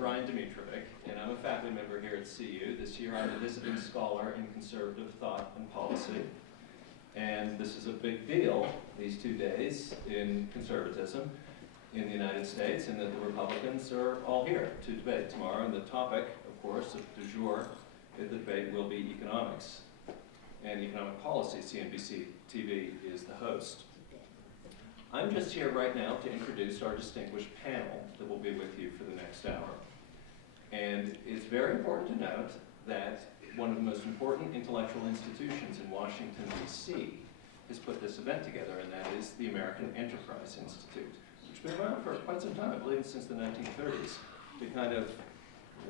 Brian Dimitrovic, and I'm a faculty member here at CU. This year I'm a visiting scholar in conservative thought and policy. And this is a big deal, these 2 days in conservatism in the United States, and that the Republicans are all here to debate tomorrow. And the topic, of course, of du jour at the debate will be economics and economic policy. CNBC TV is the host. I'm just here right now to introduce our distinguished panel that will be with you for the next hour. And it's very important to note that one of the most important intellectual institutions in Washington, D.C. has put this event together, and that is the American Enterprise Institute, which has been around for quite some time, I believe since the 1930s, to kind of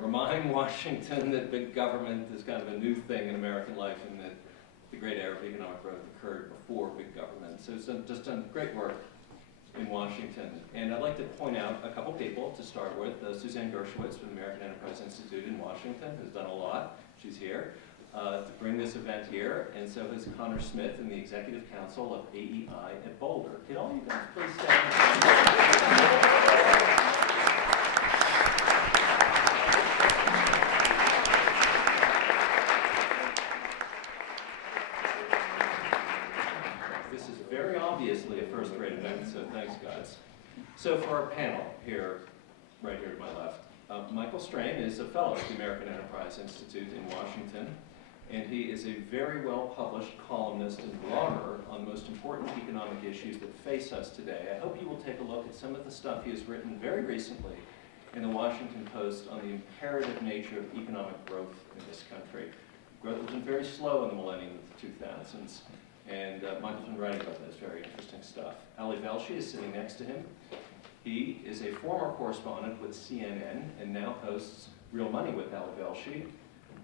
remind Washington that big government is kind of a new thing in American life, and that the great era of economic growth occurred before big government. So it's just done great work in Washington. And I'd like to point out a couple people to start with. Suzanne Dershowitz from the American Enterprise Institute in Washington has done a lot. She's here to bring this event here. And so is Connor Smith in the Executive Council of AEI at Boulder. Could all you guys please stand? Obviously a first-rate event, so thanks, guys. So for our panel here, right here to my left, Michael Strain is a fellow at the American Enterprise Institute in Washington, and he is a very well-published columnist and blogger on the most important economic issues that face us today. I hope you will take a look at some of the stuff he has written very recently in the Washington Post on the imperative nature of economic growth in this country. Growth has been very slow in the millennium of the 2000s. And Michael's been writing about this, very interesting stuff. Ali Velshi is sitting next to him. He is a former correspondent with CNN and now hosts Real Money with Ali Velshi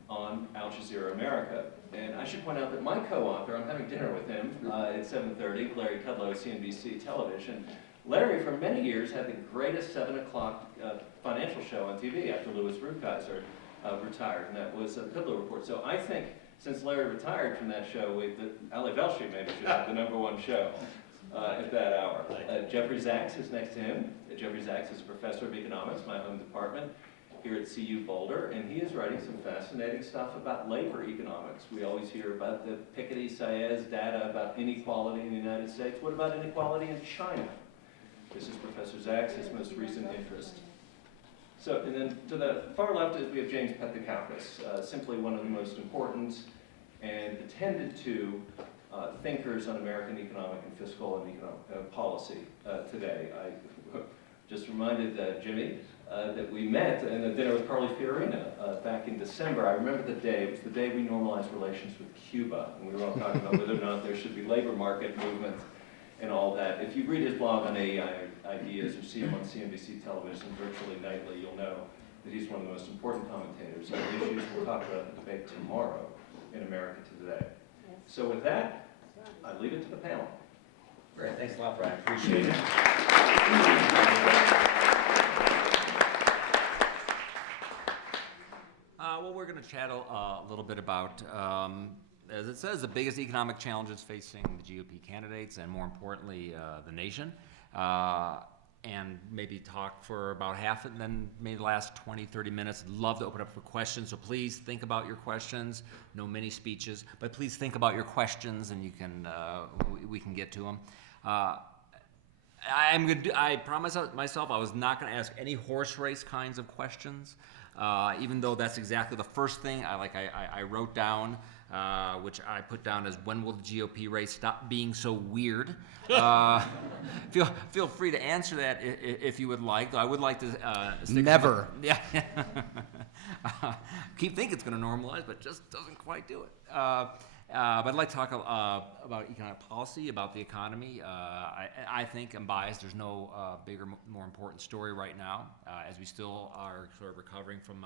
on Al Jazeera America. And I should point out that my co-author, I'm having dinner with him at 7:30, Larry Kudlow at CNBC Television. Larry, for many years, had the greatest 7 o'clock financial show on TV after Louis Rukeyser retired, and that was the Kudlow Report. So I think, since Larry retired from that show, Ali Velshi maybe should have the #1 show at that hour. Jeffrey Zaks is next to him. Jeffrey Zaks is a professor of economics, my home department, here at CU Boulder, and he is writing some fascinating stuff about labor economics. We always hear about the Piketty-Saez data about inequality in the United States. What about inequality in China? This is Professor Zaks' most recent interest. So, and then to the far left is we have James Pethokoukis, simply one of the most important and attended to thinkers on American economic and fiscal and economic policy today. I just reminded Jimmy that we met in a dinner with Carly Fiorina back in December. I remember the day. It was the day we normalized relations with Cuba, and we were all talking about whether or not there should be labor market movement and all that. If you read his blog on AEI ideas or see him on CNBC television virtually nightly, you'll know that he's one of the most important commentators on the issues we'll talk about in the debate tomorrow in America Today. So with that, I leave it to the panel. Great, thanks a lot, Brian. Appreciate it. Well, we're going to chat a little bit about as it says, the biggest economic challenges facing the GOP candidates and, more importantly, the nation. And maybe talk for about half and then maybe the last 20, 30 minutes. Love to open up for questions, so please think about your questions. No mini speeches, but please think about your questions and you can we can get to them. I promised myself I was not going to ask any horse race kinds of questions, even though that's exactly the first thing I wrote down, which I put down as, when will the GOP race stop being so weird? Feel free to answer that if you would like. Though I would like to stick never. Yeah. Keep thinking it's going to normalize, but just doesn't quite do it. But I'd like to talk about economic policy, about the economy. I think, I'm biased, there's no bigger, more important story right now, as we still are sort of recovering from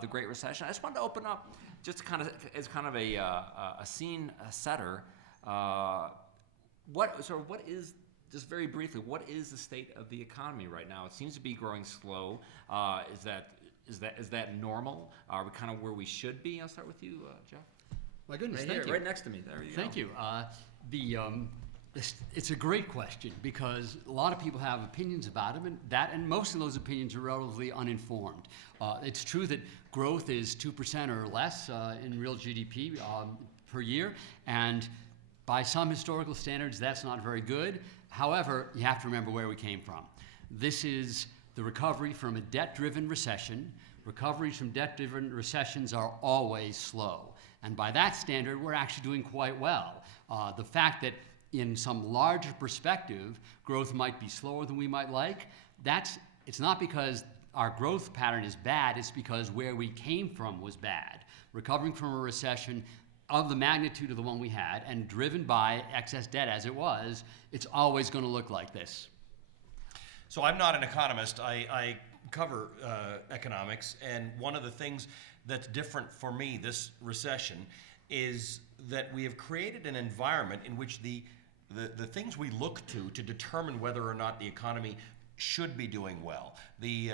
the Great Recession. I just wanted to open up, just kind of as kind of a scene setter. What is, just very briefly, what is the state of the economy right now? It seems to be growing slow. Is that normal? Are we kind of where we should be? I'll start with you, Jeff. My goodness, Right thank here, you. right next to me. There you go. Thank you. It's a great question because a lot of people have opinions about them, and most of those opinions are relatively uninformed. It's true that growth is 2% or less in real GDP per year, and by some historical standards, that's not very good. However, you have to remember where we came from. This is the recovery from a debt-driven recession. Recoveries from debt-driven recessions are always slow, and by that standard, we're actually doing quite well. The fact that in some larger perspective, growth might be slower than we might like, it's not because our growth pattern is bad, it's because where we came from was bad. Recovering from a recession of the magnitude of the one we had and driven by excess debt as it was, it's always going to look like this. So I'm not an economist. I cover economics, and one of the things that's different for me this recession is that we have created an environment in which the things we look to determine whether or not the economy should be doing well, the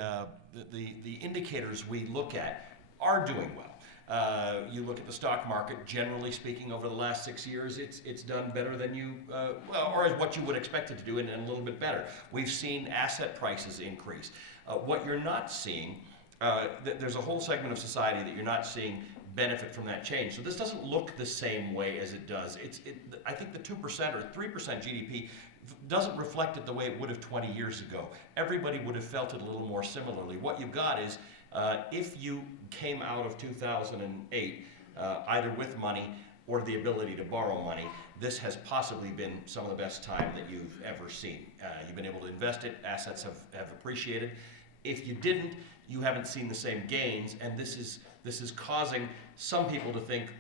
indicators we look at are doing well. You look at the stock market, generally speaking, over the last 6 years, it's done better than you, or as what you would expect it to do, and a little bit better. We've seen asset prices increase. What you're not seeing, there's a whole segment of society that you're not seeing benefit from that change. So this doesn't look the same way as it does. I think the 2% or 3% GDP doesn't reflect it the way it would have 20 years ago. Everybody would have felt it a little more similarly. What you've got is, if you came out of 2008 either with money or the ability to borrow money, this has possibly been some of the best time that you've ever seen. You've been able to invest it, assets have appreciated. If you didn't, you haven't seen the same gains, and this is causing some people to think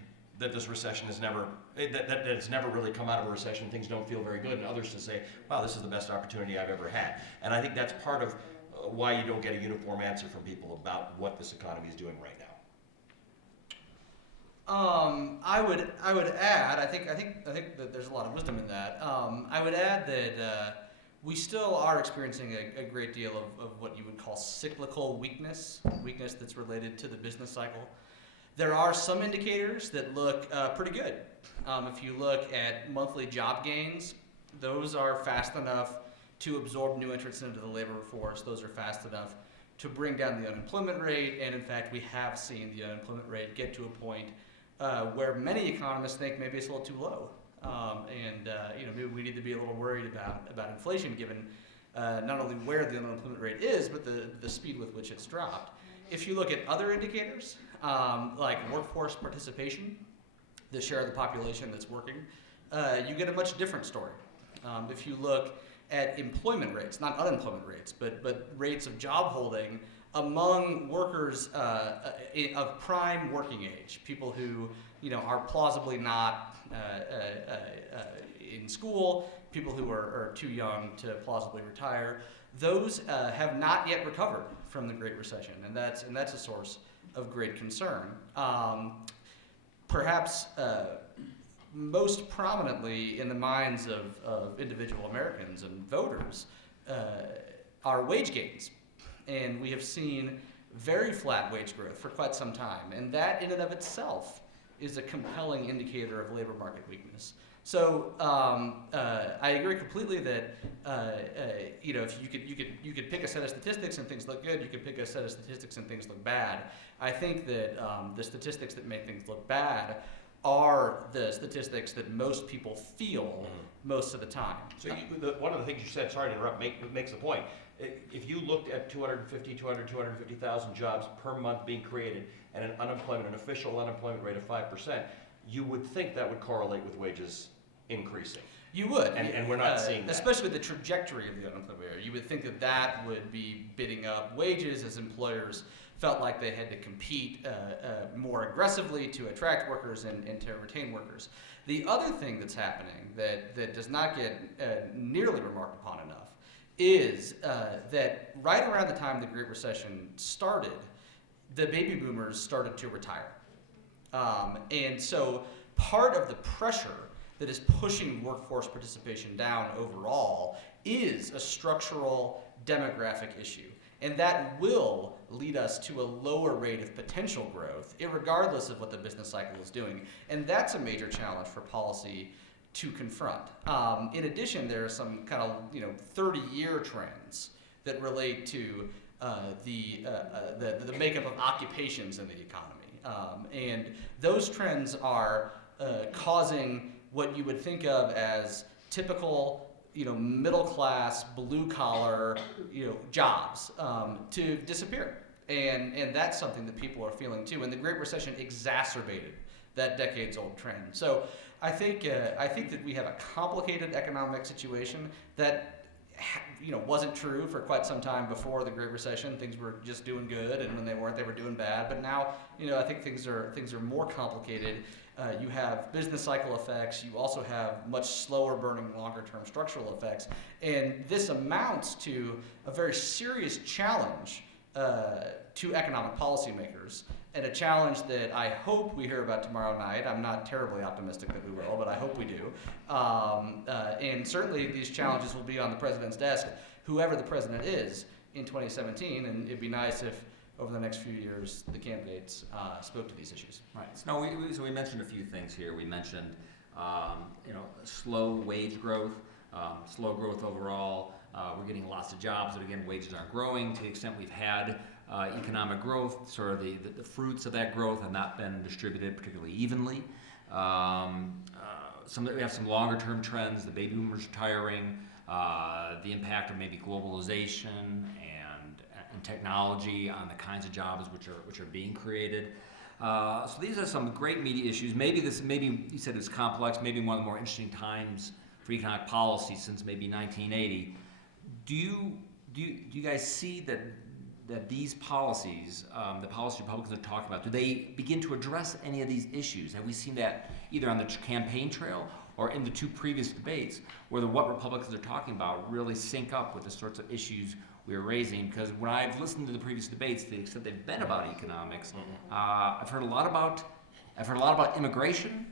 that this recession has never, that it's never really come out of a recession, things don't feel very good, and others to say, wow, this is the best opportunity I've ever had. And I think that's part of why you don't get a uniform answer from people about what this economy is doing right now. I would add, I think that there's a lot of wisdom in that. I would add that we still are experiencing a great deal of what you would call cyclical weakness that's related to the business cycle. There are some indicators that look pretty good. If you look at monthly job gains, those are fast enough to absorb new entrants into the labor force. Those are fast enough to bring down the unemployment rate, and in fact, we have seen the unemployment rate get to a point where many economists think maybe it's a little too low. Maybe we need to be a little worried about inflation, given not only where the unemployment rate is, but the speed with which it's dropped. If you look at other indicators, like workforce participation, the share of the population that's working, you get a much different story. If you look at employment rates, not unemployment rates, but rates of job holding among workers of prime working age, people who are plausibly not in school, people who are too young to plausibly retire, those have not yet recovered from the Great Recession, and that's a source of great concern. Perhaps most prominently in the minds of individual Americans and voters are wage gains. And we have seen very flat wage growth for quite some time. And that in and of itself is a compelling indicator of labor market weakness. So I agree completely that if you could pick a set of statistics and things look good, you could pick a set of statistics and things look bad. I think that the statistics that make things look bad are the statistics that most people feel most of the time. So one of the things you said, sorry to interrupt, makes the point. If you looked at 250,000 jobs per month being created and an official unemployment rate of 5%, you would think that would correlate with wages increasing. You would. And we're not seeing that. Especially with the trajectory of the unemployment rate. You would think that would be bidding up wages as employers felt like they had to compete more aggressively to attract workers and to retain workers. The other thing that's happening that does not get nearly remarked upon enough is that right around the time the Great Recession started, the baby boomers started to retire. And so part of the pressure that is pushing workforce participation down overall is a structural demographic issue. And that will lead us to a lower rate of potential growth, irregardless of what the business cycle is doing. And that's a major challenge for policy to confront. In addition, there are some kind of 30-year trends that relate to the makeup of occupations in the economy, and those trends are causing what you would think of as typical middle class, blue collar, jobs to disappear. And that's something that people are feeling too. And the Great Recession exacerbated that decades old trend. So I think that we have a complicated economic situation that wasn't true for quite some time before the Great Recession. Things were just doing good, and when they weren't, they were doing bad. But now, I think things are more complicated. You have business cycle effects. You also have much slower burning, longer term structural effects. And this amounts to a very serious challenge to economic policymakers, and a challenge that I hope we hear about tomorrow night. I'm not terribly optimistic that we will, but I hope we do. And certainly these challenges will be on the president's desk, whoever the president is in 2017, and it'd be nice if over the next few years the candidates spoke to these issues. Right. So we mentioned a few things here. We mentioned slow wage growth, slow growth overall. We're getting lots of jobs, but again, wages aren't growing to the extent we've had economic growth. Sort of the fruits of that growth have not been distributed particularly evenly. We have some longer term trends, the baby boomers retiring, the impact of maybe globalization and technology on the kinds of jobs which are being created. So these are some great media issues. Maybe you said it's complex, maybe one of the more interesting times for economic policy since maybe 1980. Do you guys see that these policies, the policy Republicans are talking about, do they begin to address any of these issues? Have we seen that either on the campaign trail or in the two previous debates, where what Republicans are talking about really sync up with the sorts of issues we are raising? Because when I've listened to the previous debates, to the extent they've been about economics, I've heard a lot about immigration,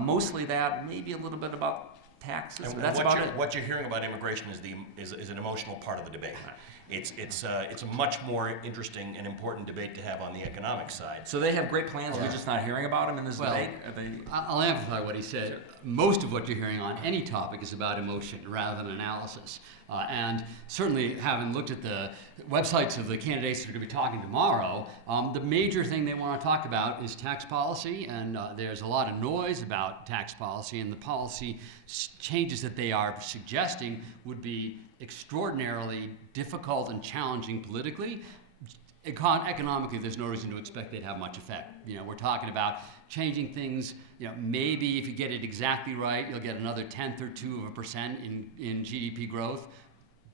mostly that, maybe a little bit about taxes. And But that's about it. what you're hearing about immigration is an emotional part of the debate. It's a much more interesting and important debate to have on the economic side. So they have great plans. We're just not hearing about them in this debate. I'll amplify what he said. Sure. Most of what you're hearing on any topic is about emotion rather than analysis. And certainly, having looked at the websites of the candidates that are going to be talking tomorrow, the major thing they want to talk about is tax policy, and there's a lot of noise about tax policy, and the policy changes that they are suggesting would be extraordinarily difficult and challenging politically. Economically, there's no reason to expect they'd have much effect. We're talking about changing things. Maybe if you get it exactly right, you'll get another 1/10 in GDP growth.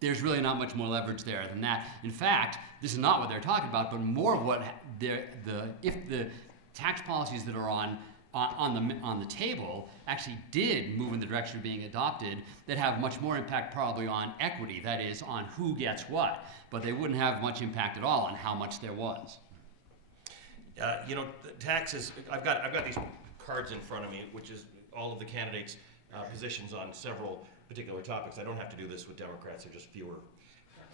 There's really not much more leverage there than that. In fact, this is not what they're talking about, but more of what if the tax policies that are on the table actually did move in the direction of being adopted, that have much more impact probably on equity, that is, on who gets what, but they wouldn't have much impact at all on how much there was. Taxes. I've got these cards in front of me, which is all of the candidates' positions on several particular topics. I don't have to do this with Democrats; there are just fewer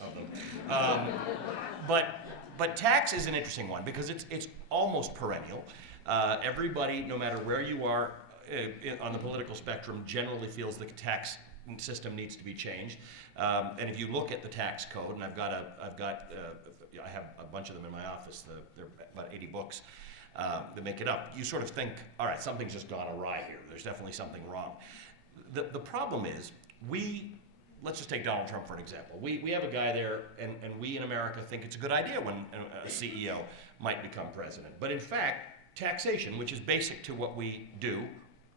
of them. But tax is an interesting one because it's almost perennial. Everybody, no matter where you are on the political spectrum, generally feels the tax system needs to be changed. And if you look at the tax code, and I have a bunch of them in my office. They're about 80 books that make it up. You sort of think, all right, something's just gone awry here. There's definitely something wrong. The problem is let's just take Donald Trump for an example. We have a guy there, and we in America think it's a good idea when a CEO might become president. But in fact, taxation, which is basic to what we do,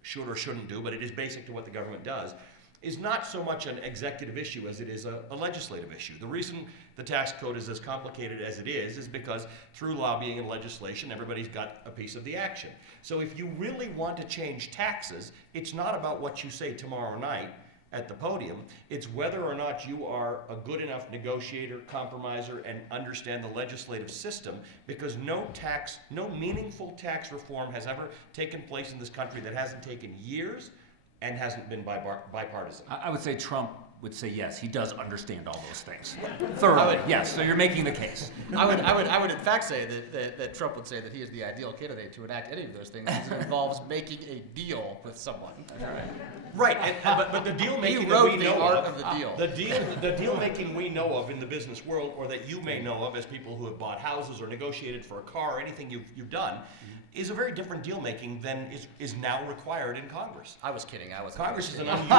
should or shouldn't do, but it is basic to what the government does, is not so much an executive issue as it is a legislative issue. The reason the tax code is as complicated as it is because through lobbying and legislation, everybody's got a piece of the action. So if you really want to change taxes, it's not about what you say tomorrow night at the podium. It's whether or not you are a good enough negotiator, compromiser, and understand the legislative system, because no meaningful tax reform has ever taken place in this country that hasn't taken years and hasn't been bipartisan. I would say Trump would say yes, he does understand all those things thoroughly. Yes, so you're making the case. I would in fact say that Trump would say that he is the ideal candidate to enact any of those things because it involves making a deal with someone. Right, but the deal making He that we wrote the know art of, of the deal. the deal making we know of in the business world, or that you may know of as people who have bought houses or negotiated for a car or anything you've done, is a very different deal making than is now required in Congress. I was kidding. I was. Congress is an unusual.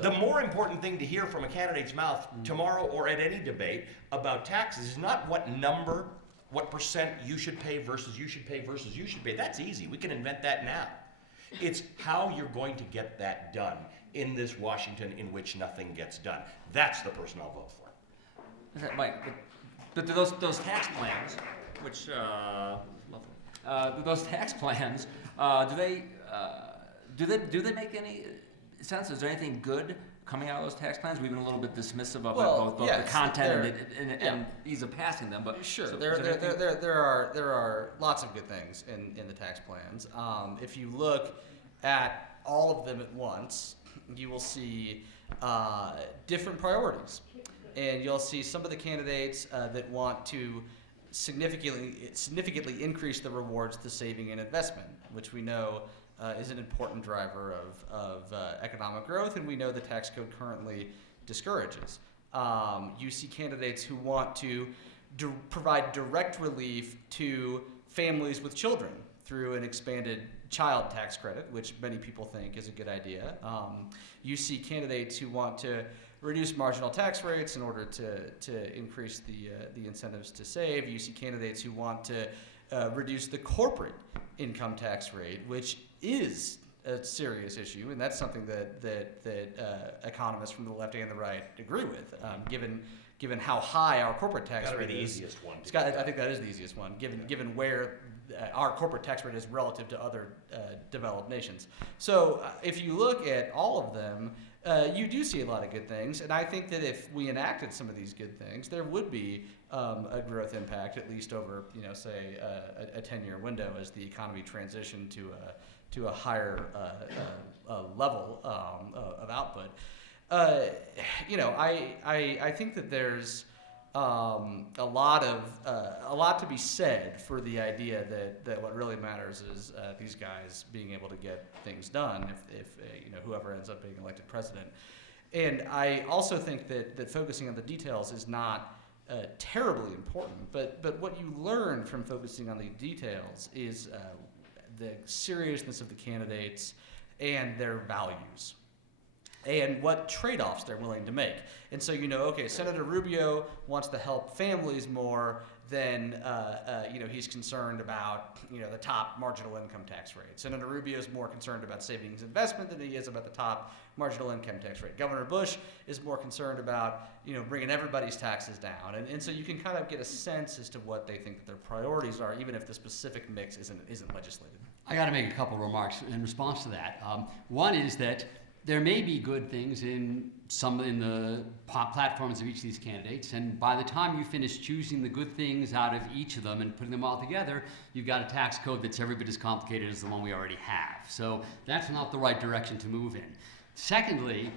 The more important thing to hear from a candidate's mouth tomorrow or at any debate about taxes is not what percent you should pay versus you should pay versus you should pay. That's easy. We can invent that now. It's how you're going to get that done in this Washington in which nothing gets done. That's the person I'll vote for. Is that Mike? But those tax plans, which those tax plans, do they make any sense? Is there anything good coming out of those tax plans? We've been a little bit dismissive of both yes, the content yeah. and ease of passing them. But Sure, so there are lots of good things in the tax plans. If you look at all of them at once, you will see different priorities, and you'll see some of the candidates that want to significantly increase the rewards to saving and investment, which we know is an important driver of economic growth, and we know the tax code currently discourages. You see candidates who want to provide direct relief to families with children through an expanded child tax credit, which many people think is a good idea. You see candidates who want to reduce marginal tax rates in order to increase the incentives to save. You see candidates who want to reduce the corporate income tax rate, which is a serious issue, and that's something that economists from the left and the right agree with, given how high our corporate tax rate is. The easiest one. I think that is the easiest one, given where our corporate tax rate is relative to other developed nations. So if you look at all of them, you do see a lot of good things, and I think that if we enacted some of these good things, there would be a growth impact, at least over, say, a 10-year window as the economy transitioned to a higher level of output. I think that there's a lot to be said for the idea that what really matters is these guys being able to get things done if whoever ends up being elected president. And I also think that focusing on the details is not terribly important, but what you learn from focusing on the details is the seriousness of the candidates and their values, and what trade-offs they're willing to make. And so, okay, Senator Rubio wants to help families more than, he's concerned about, the top marginal income tax rate. Senator Rubio is more concerned about savings investment than he is about the top marginal income tax rate. Governor Bush is more concerned about, bringing everybody's taxes down. And so you can kind of get a sense as to what they think that their priorities are, even if the specific mix isn't legislated. I got to make a couple remarks in response to that. One is that there may be good things in the platforms of each of these candidates, and by the time you finish choosing the good things out of each of them and putting them all together, you've got a tax code that's every bit as complicated as the one we already have. So that's not the right direction to move in. Secondly,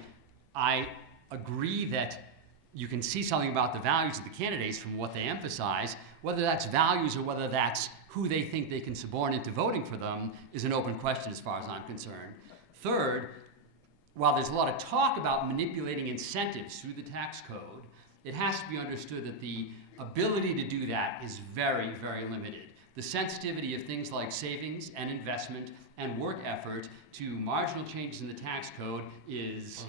I agree that you can see something about the values of the candidates from what they emphasize. Whether that's values or whether that's who they think they can subordinate to voting for them is an open question as far as I'm concerned. Third, while there's a lot of talk about manipulating incentives through the tax code, it has to be understood that the ability to do that is very, very limited. The sensitivity of things like savings and investment and work effort to marginal changes in the tax code is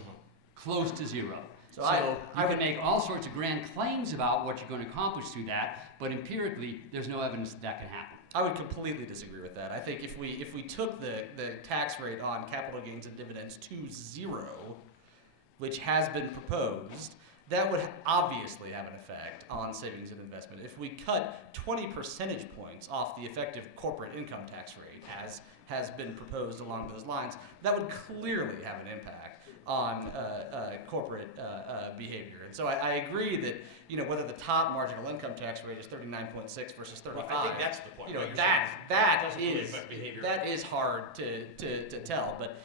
close to zero. So you can make all sorts of grand claims about what you're going to accomplish through that, but empirically, there's no evidence that can happen. I would completely disagree with that. I think if we took the tax rate on capital gains and dividends to zero, which has been proposed, that would obviously have an effect on savings and investment. If we cut 20 percentage points off the effective corporate income tax rate, as has been proposed along those lines, that would clearly have an impact on corporate behavior. And so I agree that whether the top marginal income tax rate is 39.6 versus 35. Well, I think that's the point. That is hard to tell. But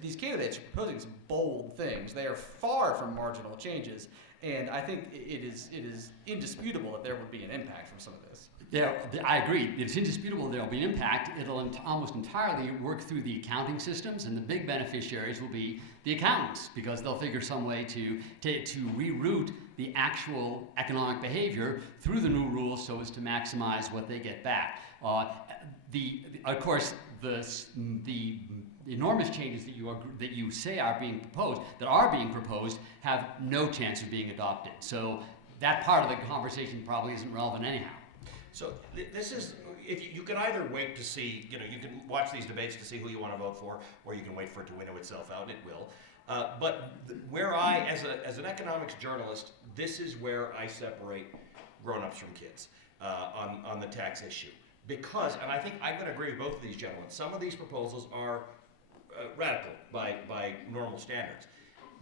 these candidates are proposing some bold things. They are far from marginal changes, and I think it is indisputable that there would be an impact from some of this. I agree. It's indisputable there will be an impact. It'll almost entirely work through the accounting systems, and the big beneficiaries will be the accountants, because they'll figure some way to reroute the actual economic behavior through the new rules so as to maximize what they get back. Of course, the enormous changes that you say are being proposed, have no chance of being adopted. So that part of the conversation probably isn't relevant anyhow. So this is, if you can either wait to see, you can watch these debates to see who you want to vote for, or you can wait for it to winnow itself out. It will. Where I, as an economics journalist, this is where I separate grown-ups from kids on the tax issue. Because, and I think I'm going to agree with both of these gentlemen, some of these proposals are radical by normal standards.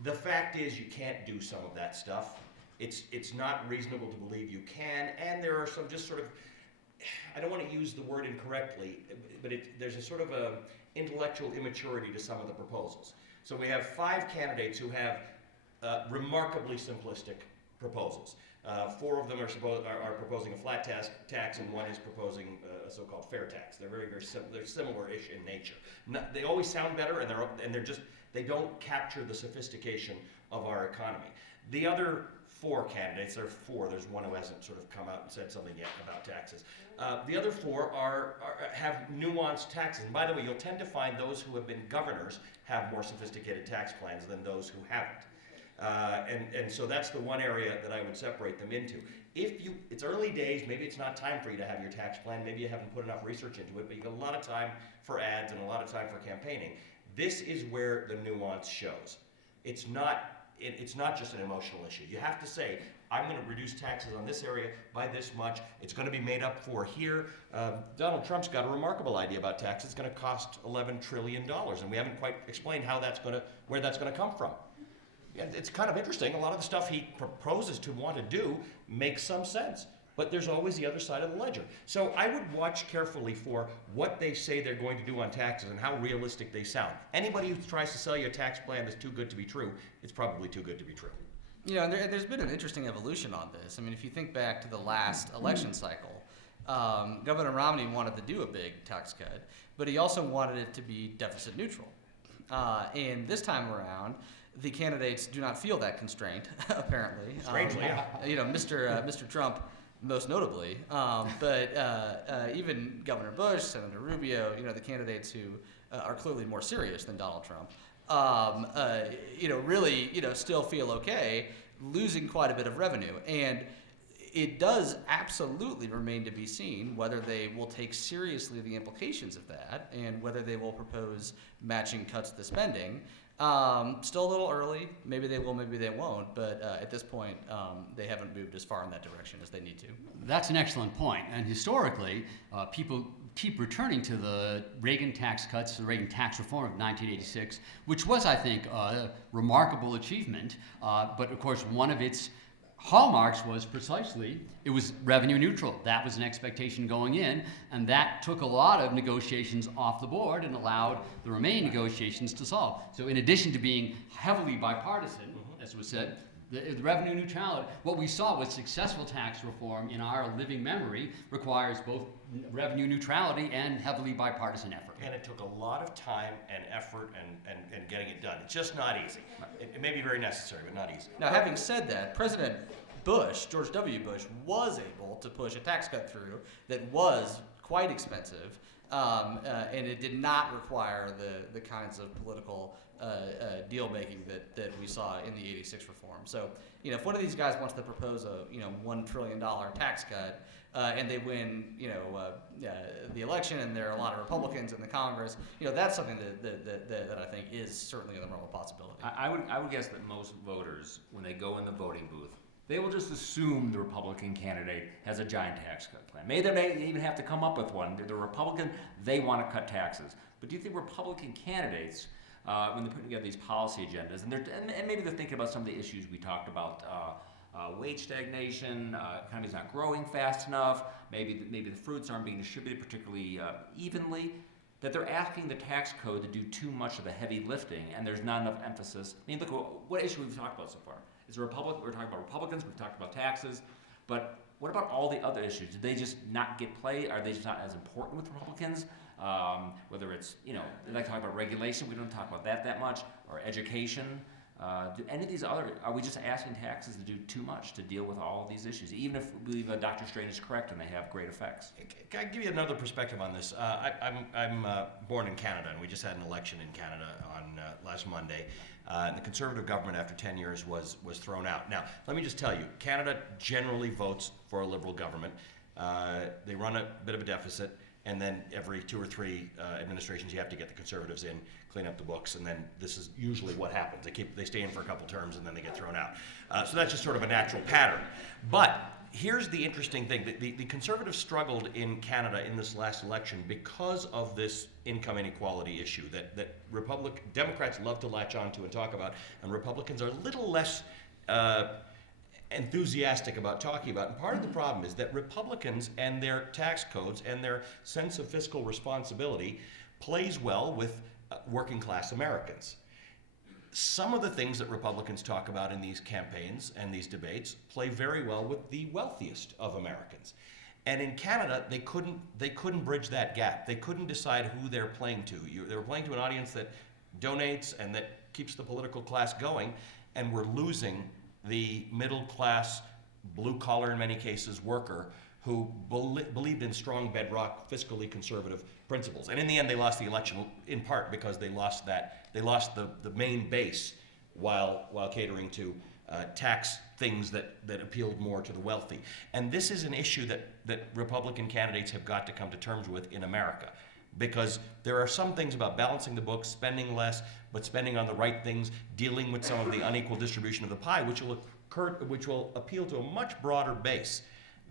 The fact is, you can't do some of that stuff. It's not reasonable to believe you can, and there are some just sort of, I don't want to use the word incorrectly, but there's a sort of a intellectual immaturity to some of the proposals. So we have 5 candidates who have remarkably simplistic proposals. 4 of them are proposing a flat tax, and 1 is proposing a so-called fair tax. They're very they're similar-ish in nature. They always sound better, and they don't capture the sophistication of our economy. The other 4 candidates, there are 4. There's 1 who hasn't sort of come out and said something yet about taxes. The other 4 have nuanced taxes. And by the way, you'll tend to find those who have been governors have more sophisticated tax plans than those who haven't. And so that's the one area that I would separate them into. It's early days, maybe it's not time for you to have your tax plan, maybe you haven't put enough research into it, but you've got a lot of time for ads and a lot of time for campaigning. This is where the nuance shows. It's not just an emotional issue. You have to say, I'm going to reduce taxes on this area by this much. It's going to be made up for here. Donald Trump's got a remarkable idea about taxes. It's going to cost $11 trillion, and we haven't quite explained where that's going to come from. And it's kind of interesting. A lot of the stuff he proposes to want to do makes some sense. But there's always the other side of the ledger. So I would watch carefully for what they say they're going to do on taxes and how realistic they sound. Anybody who tries to sell you a tax plan that's too good to be true, it's probably too good to be true. And there's been an interesting evolution on this. I mean, if you think back to the last election cycle, Governor Romney wanted to do a big tax cut, but he also wanted it to be deficit neutral. And this time around, the candidates do not feel that constraint, apparently. Strangely, yeah. Mr. Trump, most notably, but even Governor Bush, Senator Rubio, the candidates who are clearly more serious than Donald Trump, really, still feel okay losing quite a bit of revenue. And it does absolutely remain to be seen whether they will take seriously the implications of that and whether they will propose matching cuts to spending. Still a little early. Maybe they will, maybe they won't. But at this point, they haven't moved as far in that direction as they need to. That's an excellent point. And historically, people keep returning to the Reagan tax cuts, the Reagan tax reform of 1986, which was, I think, a remarkable achievement. But of course, one of its hallmarks was precisely it was revenue neutral. That was an expectation going in, and that took a lot of negotiations off the board and allowed the remaining negotiations to solve. So in addition to being heavily bipartisan, as was said, the revenue neutrality, what we saw was successful tax reform in our living memory requires both revenue neutrality and heavily bipartisan effort. And it took a lot of time and effort and getting it done. It's just not easy. It may be very necessary, but not easy. Now, having said that, President Bush, George W. Bush, was able to push a tax cut through that was quite expensive, and it did not require the kinds of political deal making that we saw in the '86 reform. So, if one of these guys wants to propose a $1 trillion tax cut, and they win the election, and there are a lot of Republicans in the Congress, that's something that I think is certainly a real possibility. I would guess that most voters, when they go in the voting booth, they will just assume the Republican candidate has a giant tax cut plan. Maybe they may even have to come up with one. The Republican, they want to cut taxes. But do you think Republican candidates, when they're putting together these policy agendas, and maybe they're thinking about some of the issues we talked about, wage stagnation, economy's not growing fast enough, maybe the fruits aren't being distributed particularly evenly. that they're asking the tax code to do too much of the heavy lifting, and there's not enough emphasis. I mean, look, what issue we've talked about so far? We're talking about Republicans, we've talked about taxes, but what about all the other issues? Did they just not get play? Are they just not as important with Republicans? Whether it's, they like to talk about regulation, we don't talk about that much, or education. Do any of these are we just asking taxes to do too much to deal with all of these issues, even if we believe Dr. Strain is correct and they have great effects? Can I give you another perspective on this? I'm born in Canada, and we just had an election in Canada on last Monday. And the Conservative government, after 10 years, was thrown out. Now, let me just tell you, Canada generally votes for a Liberal government. They run a bit of a deficit, and then every 2 or 3 administrations, you have to get the Conservatives in, clean up the books, and then this is usually what happens. They stay in for a couple terms, and then they get thrown out. So that's just sort of a natural pattern. But here's the interesting thing. The Conservatives struggled in Canada in this last election because of this income inequality issue that Democrats love to latch onto and talk about, and Republicans are a little less enthusiastic about talking about. And part of the problem is that Republicans and their tax codes and their sense of fiscal responsibility plays well with working class Americans. Some of the things that Republicans talk about in these campaigns and these debates play very well with the wealthiest of Americans. And in Canada, they couldn't bridge that gap. They couldn't decide who they're playing to. They were playing to an audience that donates and that keeps the political class going, and we're losing the middle class, blue collar in many cases, worker who believed in strong bedrock, fiscally conservative principles. And in the end, they lost the election in part because they lost the main base while catering to tax things that appealed more to the wealthy. And this is an issue that Republican candidates have got to come to terms with in America, because there are some things about balancing the books, spending less, but spending on the right things, dealing with some of the unequal distribution of the pie, which will appeal to a much broader base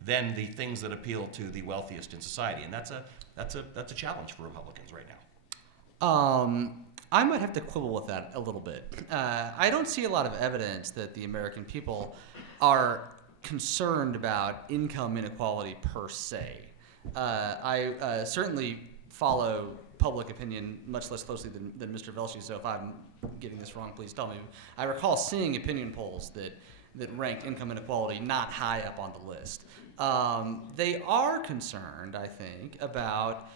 than the things that appeal to the wealthiest in society. And that's a challenge for Republicans right now. I might have to quibble with that a little bit. I don't see a lot of evidence that the American people are concerned about income inequality per se. I certainly follow public opinion much less closely than Mr. Velshi, so if I'm getting this wrong, please tell me. I recall seeing opinion polls that ranked income inequality not high up on the list. They are concerned, I think, about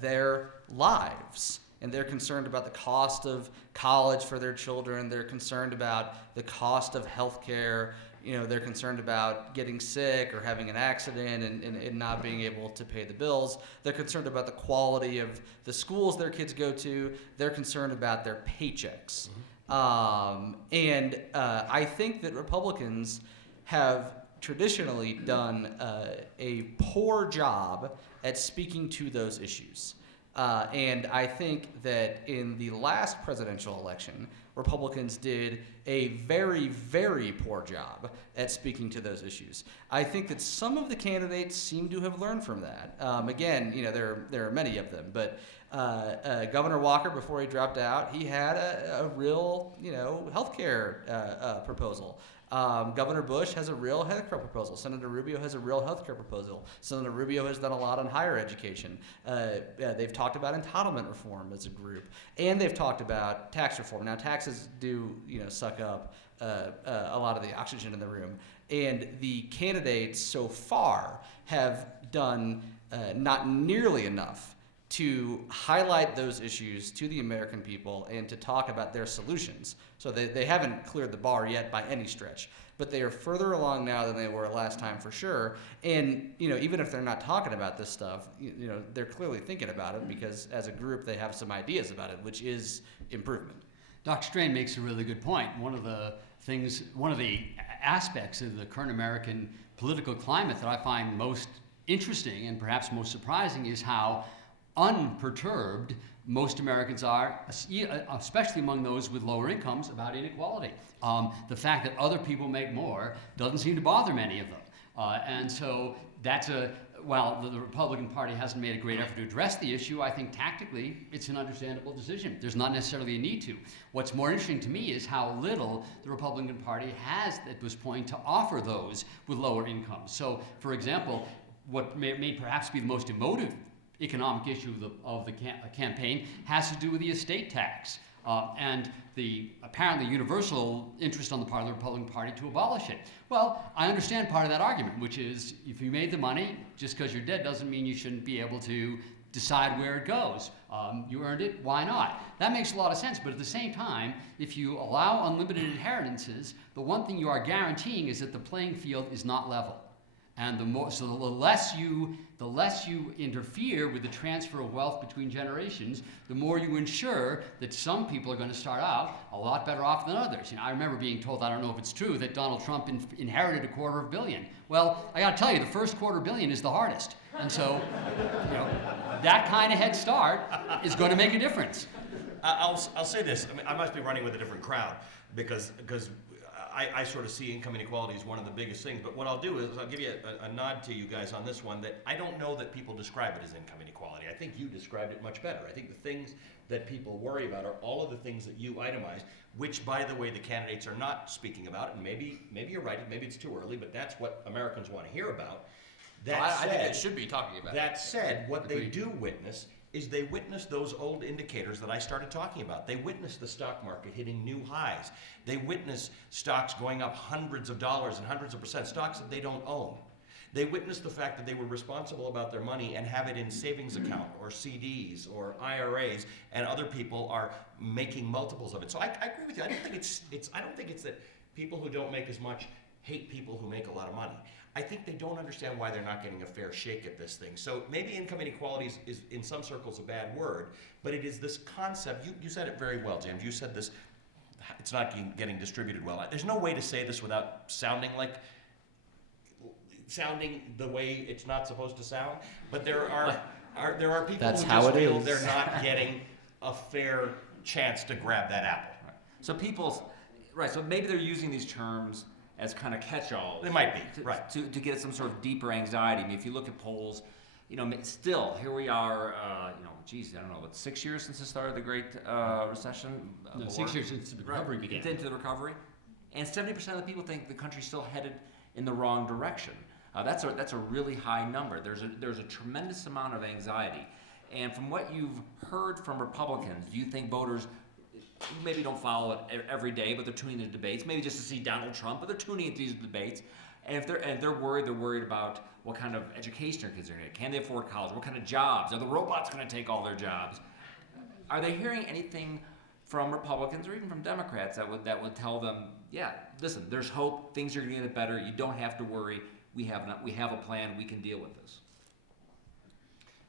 their lives. And they're concerned about the cost of college for their children. They're concerned about the cost of health care. They're concerned about getting sick or having an accident and not being able to pay the bills. They're concerned about the quality of the schools their kids go to. They're concerned about their paychecks. And I think that Republicans have traditionally done a poor job at speaking to those issues. And I think that in the last presidential election, Republicans did a very, very poor job at speaking to those issues. I think that some of the candidates seem to have learned from that. Again, there are many of them, but Governor Walker, before he dropped out, he had a real, healthcare proposal. Governor Bush has a real healthcare proposal. Senator Rubio has a real healthcare proposal. Senator Rubio has done a lot on higher education. They've talked about entitlement reform as a group, and they've talked about tax reform. Now, taxes do, suck up a lot of the oxygen in the room, and the candidates so far have done not nearly enough to highlight those issues to the American people and to talk about their solutions. So they haven't cleared the bar yet by any stretch, but they are further along now than they were last time for sure. And even if they're not talking about this stuff, they're clearly thinking about it, because as a group they have some ideas about it, which is improvement. Dr. Strain makes a really good point. One of the aspects of the current American political climate that I find most interesting and perhaps most surprising is how unperturbed most Americans are, especially among those with lower incomes, about inequality. The fact that other people make more doesn't seem to bother many of them. And so while the Republican Party hasn't made a great effort to address the issue, I think tactically it's an understandable decision. There's not necessarily a need to. What's more interesting to me is how little the Republican Party has at this point to offer those with lower incomes. So, for example, what may perhaps be the most emotive economic issue of the campaign has to do with the estate tax and the apparently universal interest on the part of the Republican Party to abolish it. Well, I understand part of that argument, which is if you made the money, just because you're dead doesn't mean you shouldn't be able to decide where it goes. You earned it, why not? That makes a lot of sense, but at the same time, if you allow unlimited inheritances, the one thing you are guaranteeing is that the playing field is not level. And the less you interfere with the transfer of wealth between generations, the more you ensure that some people are going to start out a lot better off than others. I remember being told, I don't know if it's true, that Donald Trump inherited $250 million. Well, I got to tell you, the first $250 million is the hardest, and so that kind of head start is going to make a difference. I'll say this. I mean, I must be running with a different crowd because I sort of see income inequality as one of the biggest things. But what I'll do is I'll give you a nod to you guys on this one that I don't know that people describe it as income inequality. I think you described it much better. I think the things that people worry about are all of the things that you itemized, which, by the way, the candidates are not speaking about. And maybe you're right. Maybe it's too early, but that's what Americans want to hear about. I think it should be talking about. That said, what they do witness is they witness those old indicators that I started talking about. They witness the stock market hitting new highs. They witness stocks going up hundreds of dollars and hundreds of percent, stocks that they don't own. They witness the fact that they were responsible about their money and have it in savings account or CDs or IRAs, and other people are making multiples of it. So I agree with you. I don't think it's that people who don't make as much hate people who make a lot of money. I think they don't understand why they're not getting a fair shake at this thing. So maybe income inequality is in some circles a bad word, but it is this concept. You said it very well, James. You said this, it's not getting distributed well. There's no way to say this without sounding the way it's not supposed to sound, but there are people That's who how just it feel is. they're not getting a fair chance to grab that apple. So maybe they're using these terms as kind of catch-alls. They might be, right. To get some sort of deeper anxiety. I mean, if you look at polls, still, here we are, I don't know, 6 years since the start of the Great Recession? No, 6 years since the recovery began. Into the recovery. And 70% of the people think the country's still headed in the wrong direction. That's a really high number. There's a tremendous amount of anxiety. And from what you've heard from Republicans, do you think voters maybe don't follow it every day, but they're tuning into debates, maybe just to see Donald Trump, but they're tuning into these debates? And if they're worried about what kind of education their kids are going to get. Can they afford college? What kind of jobs? Are the robots going to take all their jobs? Are they hearing anything from Republicans or even from Democrats that would tell them, yeah, listen, there's hope, things are going to get better, you don't have to worry, we have a plan, we can deal with this?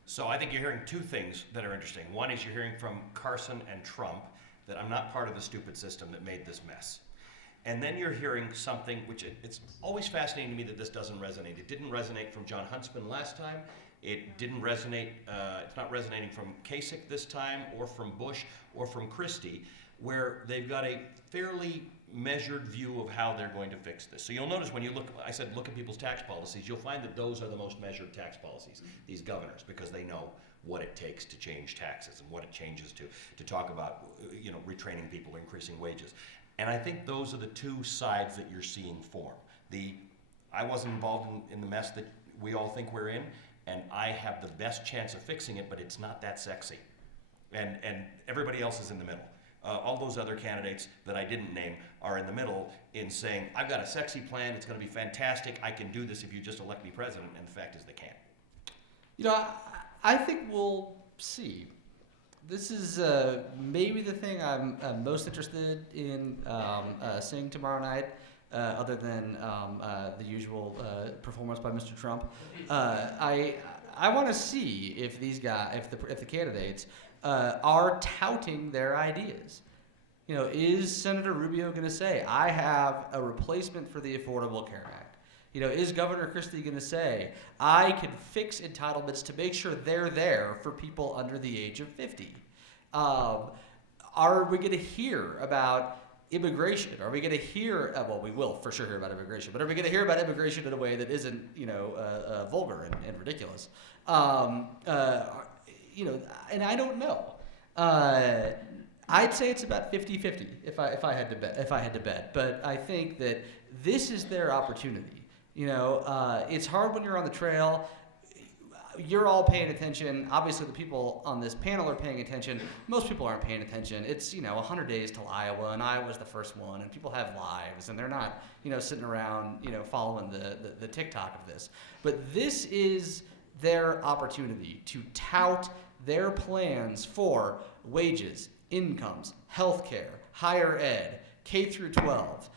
So I think you're hearing two things that are interesting. One is you're hearing from Carson and Trump that I'm not part of the stupid system that made this mess. And then you're hearing something which it's always fascinating to me that this doesn't resonate. It didn't resonate from John Huntsman last time. It didn't resonate, it's not resonating from Kasich this time, or from Bush, or from Christie, where they've got a fairly measured view of how they're going to fix this. So you'll notice when you look at people's tax policies, you'll find that those are the most measured tax policies, these governors, because they know what it takes to change taxes and what it changes to talk about, retraining people, increasing wages. And I think those are the two sides that you're seeing form. I wasn't involved in the mess that we all think we're in, and I have the best chance of fixing it, but it's not that sexy. And everybody else is in the middle. All those other candidates that I didn't name are in the middle in saying, I've got a sexy plan, it's going to be fantastic, I can do this if you just elect me president, and the fact is they can't. I think we'll see. This is maybe the thing I'm most interested in seeing tomorrow night, other than the usual performance by Mr. Trump. I want to see if the candidates are touting their ideas. Is Senator Rubio going to say, I have a replacement for the Affordable Care Act? Is Governor Christie going to say, I can fix entitlements to make sure they're there for people under the age of 50? Are we going to hear about immigration? Are we going to hear, well, we will for sure hear about immigration, but are we going to hear about immigration in a way that isn't, vulgar and ridiculous? And I don't know. I'd say it's about 50-50 if I had to bet. But I think that this is their opportunity. It's hard when you're on the trail. you're all paying attention. Obviously, the people on this panel are paying attention. Most people aren't paying attention. It's 100 days till Iowa, and Iowa's the first one, and people have lives, and they're not sitting around following the TikTok of this. But this is their opportunity to tout their plans for wages, incomes, healthcare, higher ed, K through 12,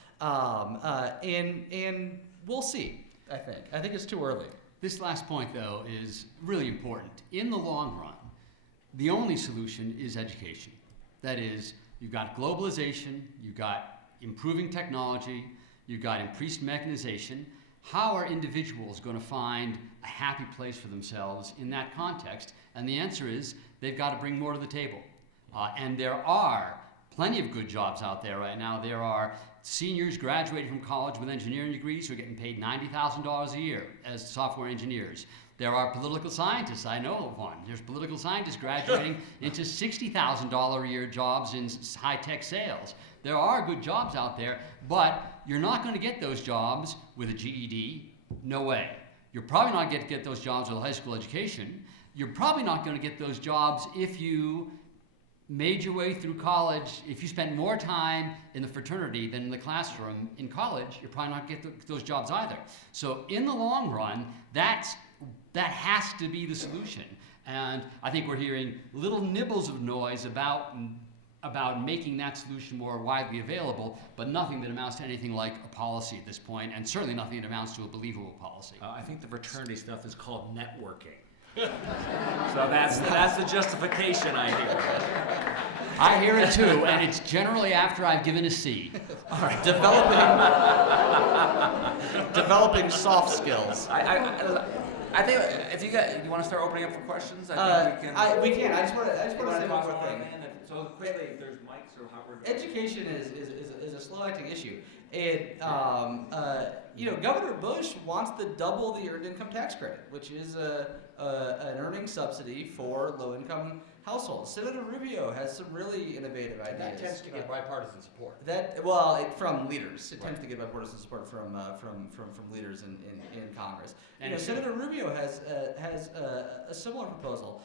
and we'll see. I think it's too early. This last point, though, is really important. In the long run, the only solution is education. That is, you've got globalization, you've got improving technology, you've got increased mechanization. How are individuals going to find a happy place for themselves in that context? And the answer is they've got to bring more to the table. And there are plenty of good jobs out there right now. There are seniors graduating from college with engineering degrees who are getting paid $90,000 a year as software engineers. There are political scientists. I know of one. There's political scientists graduating into $60,000 a year jobs in high-tech sales. There are good jobs out there, but you're not going to get those jobs with a GED. No way. You're probably not going to get those jobs with a high school education. You're probably not going to get those jobs if you made your way through college. If you spent more time in the fraternity than in the classroom in college, you're probably not going to get those jobs either. So in the long run, that has to be the solution. And I think we're hearing little nibbles of noise about making that solution more widely available, but nothing that amounts to anything like a policy at this point, and certainly nothing that amounts to a believable policy. I think the fraternity stuff is called networking. So that's the justification I hear. I hear it too, and it's generally after I've given a C. All right, developing soft skills. I think if you want to start opening up for questions, I think we can. I just want to say one more thing. So quickly, if there's mics or how we're Education is a slow-acting issue. Governor Bush wants to double the earned income tax credit, which is an earning subsidy for low-income households. Senator Rubio has some really innovative ideas. That tends to get bipartisan support. From leaders. It tends to get bipartisan support from leaders in Congress. Senator Rubio has a similar proposal.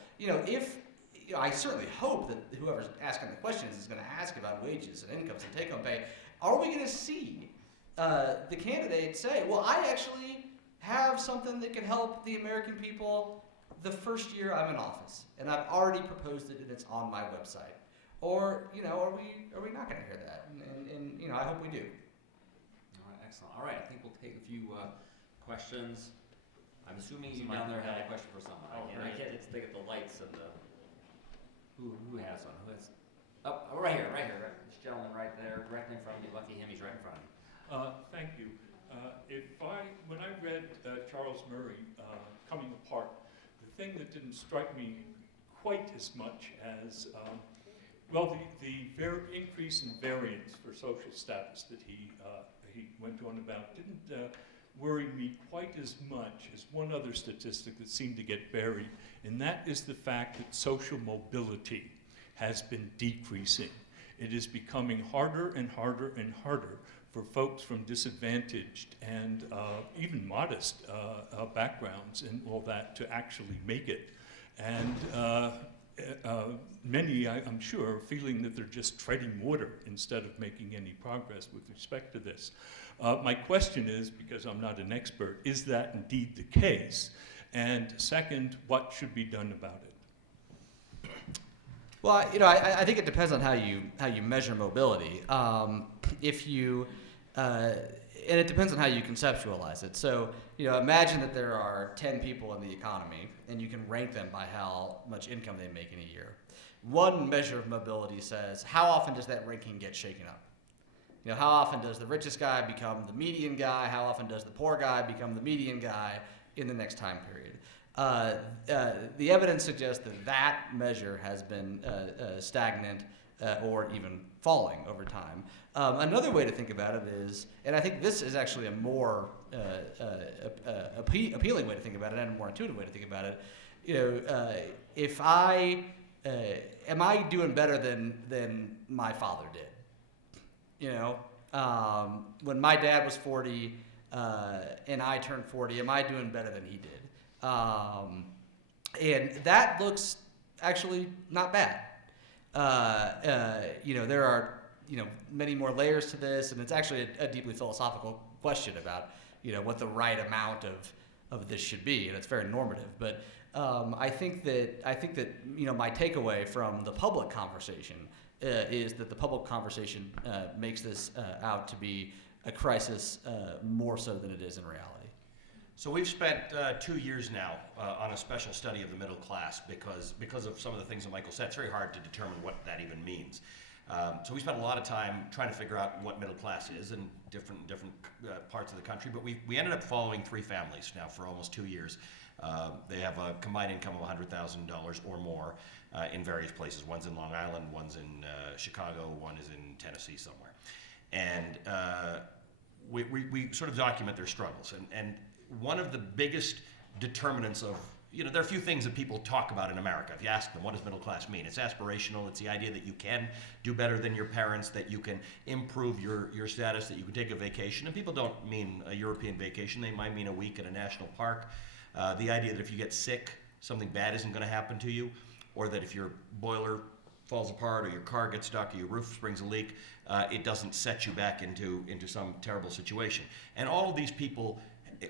I certainly hope that whoever's asking the questions is going to ask about wages and incomes and take-home pay. Are we going to see the candidate say, well, I actually have something that can help the American people the first year I'm in office, and I've already proposed it and it's on my website? Or, are we not going to hear that? And I hope we do. All right, excellent. All right, I think we'll take a few questions. I'm assuming you down there had a question for someone. I can't think of the lights and the... Who has one? Who has? Oh, right here. This gentleman right there, directly in front of you. Lucky him, he's right in front of you. Thank you. When I read Charles Murray Coming Apart, the thing that didn't strike me quite as much as the increase in variance for social status that he went on about didn't worry me quite as much as one other statistic that seemed to get buried, and that is the fact that social mobility has been decreasing. It is becoming harder and harder and harder for folks from disadvantaged and even modest backgrounds and all that to actually make it. And many, I'm sure, are feeling that they're just treading water instead of making any progress with respect to this. My question is, because I'm not an expert, is that indeed the case? And second, what should be done about it? Well, I think it depends on how you measure mobility. And it depends on how you conceptualize it. So, imagine that there are 10 people in the economy, and you can rank them by how much income they make in a year. One measure of mobility says, how often does that ranking get shaken up? How often does the richest guy become the median guy? How often does the poor guy become the median guy in the next time period? The evidence suggests that measure has been stagnant or even falling over time. Another way to think about it is, and I think this is actually a more appealing way to think about it and a more intuitive way to think about it. If am I doing better than my father did? When my dad was 40 and I turned 40, am I doing better than he did? And that looks actually not bad. There are many more layers to this, and it's actually a deeply philosophical question about what the right amount of this should be, and it's very normative. But I think that my takeaway from the public conversation is that the public conversation makes this out to be a crisis more so than it is in reality. So we've spent 2 years now on a special study of the middle class because of some of the things that Michael said. It's very hard to determine what that even means. So we spent a lot of time trying to figure out what middle class is in different parts of the country. But we ended up following 3 families now for almost 2 years. They have a combined income of $100,000 or more in various places. One's in Long Island, one's in Chicago, one is in Tennessee somewhere. And we sort of document their struggles. And one of the biggest determinants of, there are a few things that people talk about in America. If you ask them, what does middle class mean? It's aspirational. It's the idea that you can do better than your parents, that you can improve your status, that you can take a vacation. And people don't mean a European vacation. They might mean a week at a national park. The idea that if you get sick, something bad isn't going to happen to you, or that if your boiler falls apart or your car gets stuck or your roof springs a leak, it doesn't set you back into some terrible situation. And all of these people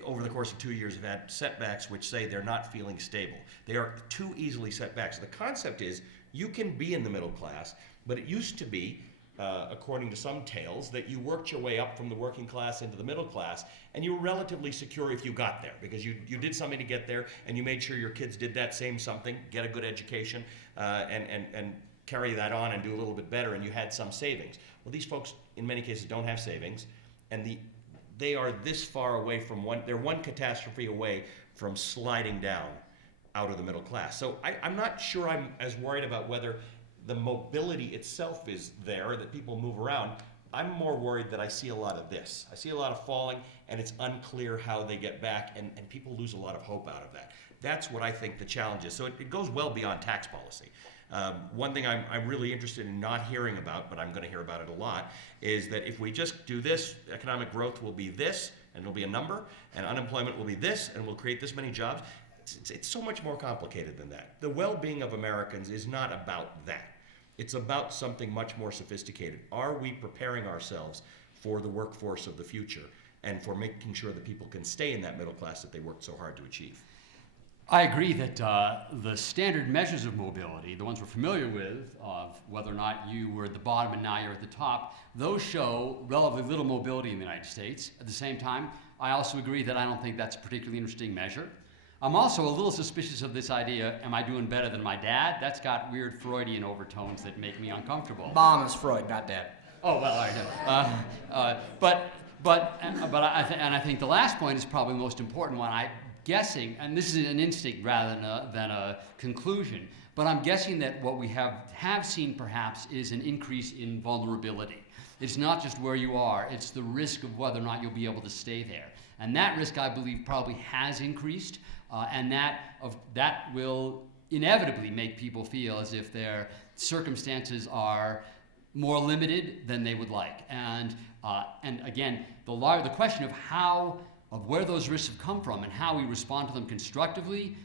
over the course of 2 years have had setbacks which say they're not feeling stable. They are too easily set back. So the concept is you can be in the middle class, but it used to be, according to some tales, that you worked your way up from the working class into the middle class, and you were relatively secure if you got there, because you did something to get there, and you made sure your kids did that same something, get a good education, and carry that on and do a little bit better, and you had some savings. Well, these folks, in many cases, don't have savings, and they are this far away from they're one catastrophe away from sliding down out of the middle class. So I'm not sure I'm as worried about whether the mobility itself is there, that people move around. I'm more worried that I see a lot of this. I see a lot of falling, and it's unclear how they get back, and people lose a lot of hope out of that. That's what I think the challenge is. So it goes well beyond tax policy. One thing I'm really interested in not hearing about, but I'm going to hear about it a lot, is that if we just do this, economic growth will be this, and it'll be a number, and unemployment will be this, and we'll create this many jobs. It's so much more complicated than that. The well-being of Americans is not about that. It's about something much more sophisticated. Are we preparing ourselves for the workforce of the future and for making sure that people can stay in that middle class that they worked so hard to achieve? I agree that the standard measures of mobility, the ones we're familiar with, of whether or not you were at the bottom and now you're at the top, those show relatively little mobility in the United States. At the same time, I also agree that I don't think that's a particularly interesting measure. I'm also a little suspicious of this idea, am I doing better than my dad? That's got weird Freudian overtones that make me uncomfortable. Mom is Freud, not dad. Oh, well, all right. But I think the last point is probably the most important one. I'm guessing, and this is an instinct rather than a conclusion, but I'm guessing that what we have seen perhaps is an increase in vulnerability. It's not just where you are, it's the risk of whether or not you'll be able to stay there. And that risk, I believe, probably has increased, and that will inevitably make people feel as if their circumstances are more limited than they would like. And again, the question of where those risks have come from and how we respond to them constructively,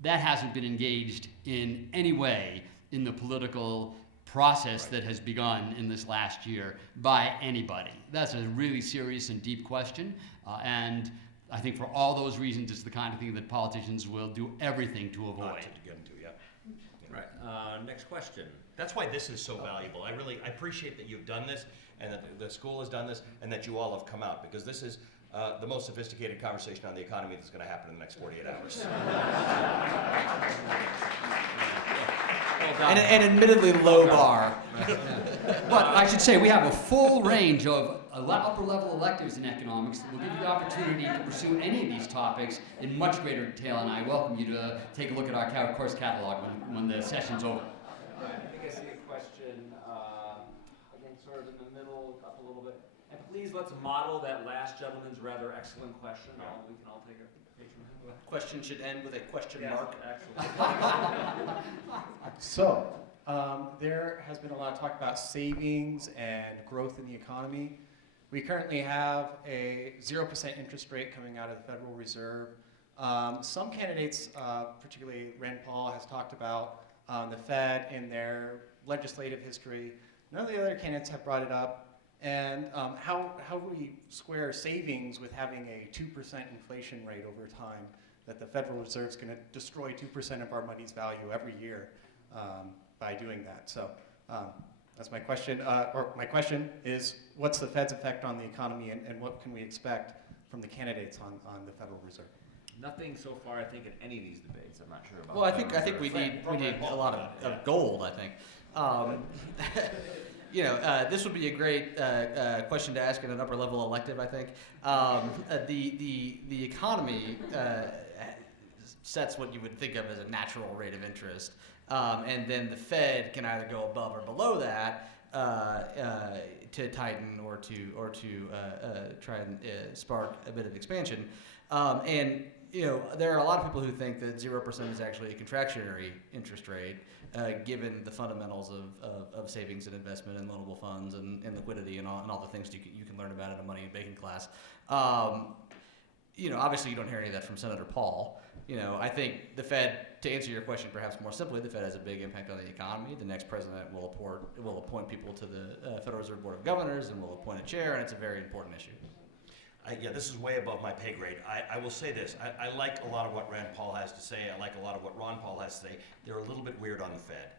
that hasn't been engaged in any way in the political process that has begun in this last year by anybody. That's a really serious and deep question, and I think for all those reasons, it's the kind of thing that politicians will do everything to avoid. Not to get into, yeah. Right. Next question. That's why this is so valuable. I appreciate that you've done this, and that the school has done this, and that you all have come out, because this is the most sophisticated conversation on the economy that's going to happen in the next 48 hours. Well, And an admittedly low bar. but I should say we have a full range of upper-level electives in economics that will give you the opportunity to pursue any of these topics in much greater detail, and I welcome you to take a look at our course catalog when the session's over. I think I see a question, again, sort of in the middle, up a little bit. And please, let's model that last gentleman's rather excellent question. We can all take a page from him. Question should end with a question mark. Excellent. So, there has been a lot of talk about savings and growth in the economy. We currently have a 0% interest rate coming out of the Federal Reserve. Some candidates, particularly Rand Paul, has talked about the Fed in their legislative history. None of the other candidates have brought it up. And how do we square savings with having a 2% inflation rate over time, that the Federal Reserve is going to destroy 2% of our money's value every year by doing that? So that's my question. Or my question is, what's the Fed's effect on the economy, and what can we expect from the candidates on the Federal Reserve? Nothing so far, I think, in any of these debates. I'm not sure about. Well, I think we need a lot of gold. I think. This would be a great question to ask in an upper level elective. I think the economy sets what you would think of as a natural rate of interest, and then the Fed can either go above or below that to tighten or to try and spark a bit of expansion. And there are a lot of people who think that 0% is actually a contractionary interest rate, given the fundamentals of savings and investment and loanable funds and liquidity and all the things you can learn about in a money and banking class. Obviously you don't hear any of that from Senator Paul. I think the Fed, to answer your question perhaps more simply, the Fed has a big impact on the economy. The next president will appoint people to the Federal Reserve Board of Governors and will appoint a chair, and it's a very important issue. This is way above my pay grade. I will say this. I like a lot of what Rand Paul has to say. I like a lot of what Ron Paul has to say. They're a little bit weird on the Fed.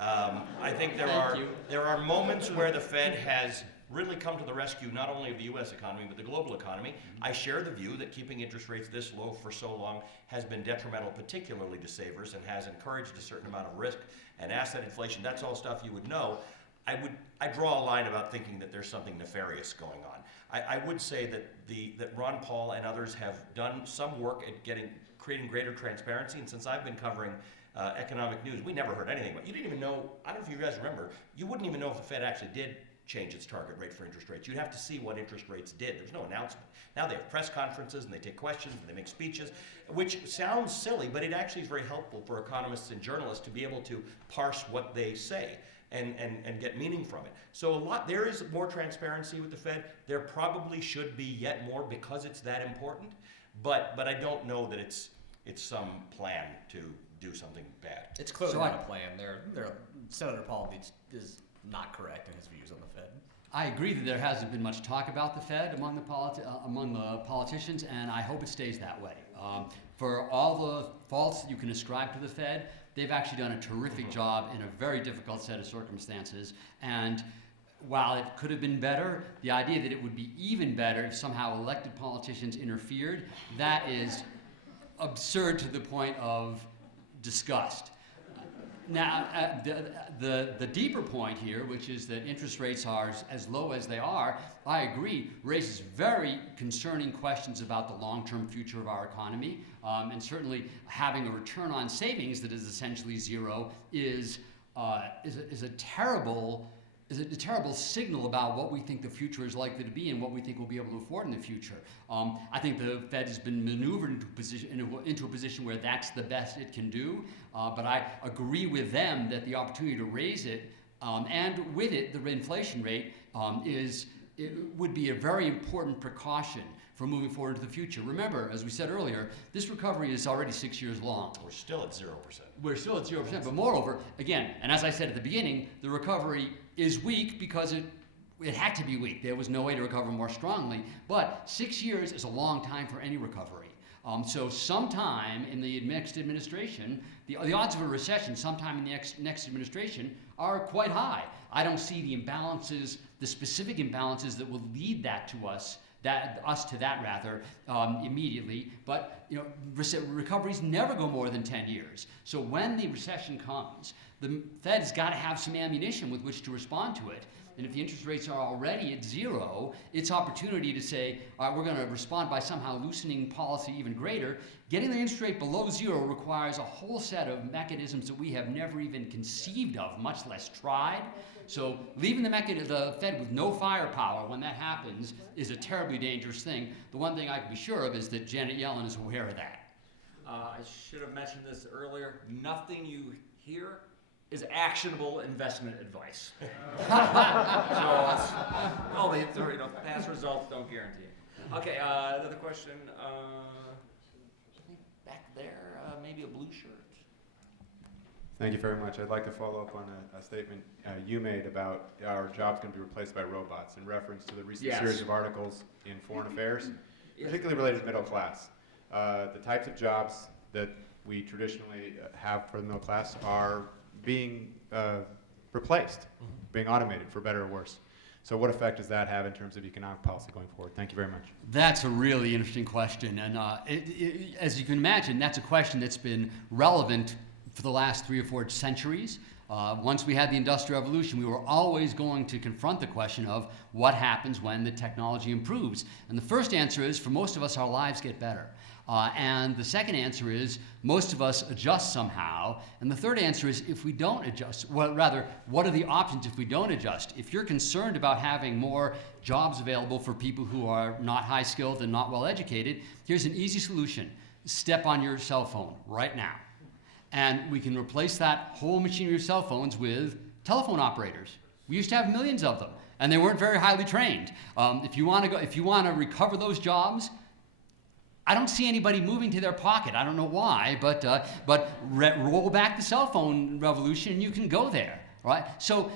I think there are moments where the Fed has really come to the rescue, not only of the U.S. economy, but the global economy. I share the view that keeping interest rates this low for so long has been detrimental, particularly to savers, and has encouraged a certain amount of risk and asset inflation. That's all stuff you would know. I draw a line about thinking that there's something nefarious going on. I would say that Ron Paul and others have done some work at creating greater transparency, and since I've been covering economic news, we never heard anything about it. You didn't even know, I don't know if you guys remember, you wouldn't even know if the Fed actually did change its target rate for interest rates. You'd have to see what interest rates did. There's no announcement. Now they have press conferences and they take questions and they make speeches, which sounds silly, but it actually is very helpful for economists and journalists to be able to parse what they say and get meaning from it. So there is more transparency with the Fed. There probably should be yet more because it's that important, but I don't know that it's some plan to do something bad. It's clearly not a plan. Senator Paul is not correct in his views on the Fed. I agree that there hasn't been much talk about the Fed among the politicians, and I hope it stays that way. For all the faults that you can ascribe to the Fed, they've actually done a terrific job in a very difficult set of circumstances. And while it could have been better, the idea that it would be even better if somehow elected politicians interfered, that is absurd to the point of disgust. Now, the deeper point here, which is that interest rates are as low as they are, I agree, raises very concerning questions about the long-term future of our economy. And certainly having a return on savings that is essentially zero is a terrible signal about what we think the future is likely to be and what we think we'll be able to afford in the future. I think the Fed has been maneuvered into a position where that's the best it can do, but I agree with them that the opportunity to raise it and with it the inflation rate would be a very important precaution for moving forward into the future. Remember, as we said earlier, this recovery is already 6 years long. We're still at 0%. We're still at 0%, but moreover, again, and as I said at the beginning, the recovery is weak because it had to be weak. There was no way to recover more strongly, but 6 years is a long time for any recovery. So sometime in the next administration, the odds of a recession sometime in the next administration are quite high. I don't see the imbalances, the specific imbalances that will lead us to that immediately. But recoveries never go more than 10 years. So when the recession comes, the Fed has got to have some ammunition with which to respond to it. And if the interest rates are already at zero, its opportunity to say, all right, we're going to respond by somehow loosening policy even greater. Getting the interest rate below zero requires a whole set of mechanisms that we have never even conceived of, much less tried. So leaving the Fed with no firepower when that happens is a terribly dangerous thing. The one thing I can be sure of is that Janet Yellen is aware of that. I should have mentioned this earlier. Nothing you hear is actionable investment advice. Past results don't guarantee it. Okay, another question. there, maybe a blue shirt. Thank you very much. I'd like to follow up on a statement you made about our jobs going to be replaced by robots in reference to the recent Yes. series of articles in Foreign Affairs, Yes. particularly related to middle class. The types of jobs that we traditionally have for the middle class are being replaced, being automated for better or worse. So what effect does that have in terms of economic policy going forward? Thank you very much. That's a really interesting question. And as you can imagine, that's a question that's been relevant for the last 3 or 4 centuries. Once we had the Industrial Revolution, we were always going to confront the question of what happens when the technology improves. And the first answer is, for most of us, our lives get better. And the second answer is, most of us adjust somehow. And the third answer is, if we don't adjust, well, rather, what are the options if we don't adjust? If you're concerned about having more jobs available for people who are not high skilled and not well educated, here's an easy solution. Step on your cell phone right now. And we can replace that whole machinery of cell phones with telephone operators. We used to have millions of them, and they weren't very highly trained. If you want to recover those jobs, I don't see anybody moving to their pocket. I don't know why, but roll back the cell phone revolution, and you can go there, right? So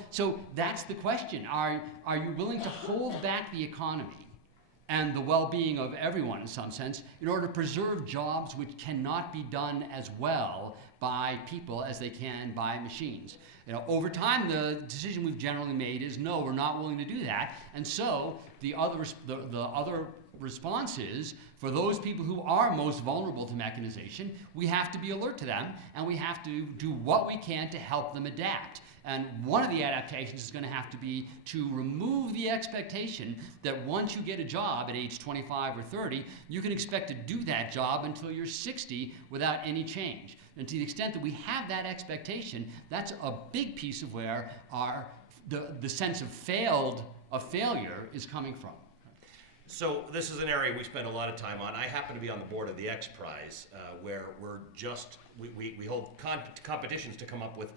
that's the question. Are you willing to hold back the economy and the well-being of everyone in some sense in order to preserve jobs which cannot be done as well by people as they can by machines? Over time, the decision we've generally made is no, we're not willing to do that. And so the other response is, for those people who are most vulnerable to mechanization, we have to be alert to them, and we have to do what we can to help them adapt. And one of the adaptations is going to have to be to remove the expectation that once you get a job at age 25 or 30, you can expect to do that job until you're 60 without any change. And to the extent that we have that expectation, that's a big piece of where the sense of failure is coming from. So this is an area we spend a lot of time on. I happen to be on the board of the X Prize, where we hold competitions to come up with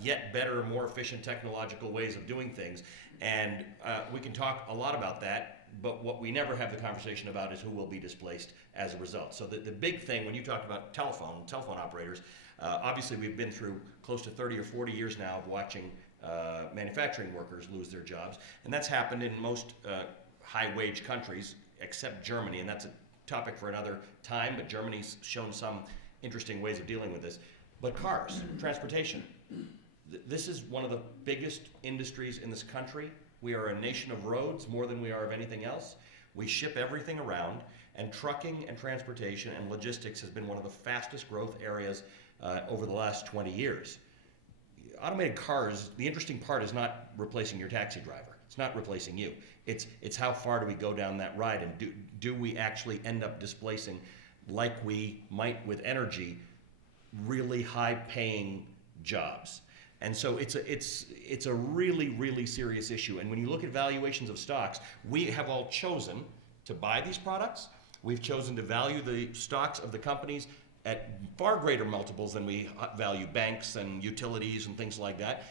yet better, more efficient technological ways of doing things. And we can talk a lot about that, but what we never have the conversation about is who will be displaced as a result. So the big thing, when you talked about telephone operators, obviously we've been through close to 30 or 40 years now of watching manufacturing workers lose their jobs. And that's happened in most high-wage countries, except Germany, and that's a topic for another time, but Germany's shown some interesting ways of dealing with this. But cars, transportation, this is one of the biggest industries in this country. We are a nation of roads more than we are of anything else. We ship everything around, and trucking and transportation and logistics has been one of the fastest growth areas over the last 20 years. Automated cars, the interesting part is not replacing your taxi driver. It's not replacing you. It's how far do we go down that ride, and do we actually end up displacing, like we might with energy, really high-paying jobs. And so it's a really, really serious issue. And when you look at valuations of stocks, we have all chosen to buy these products. We've chosen to value the stocks of the companies at far greater multiples than we value banks and utilities and things like that.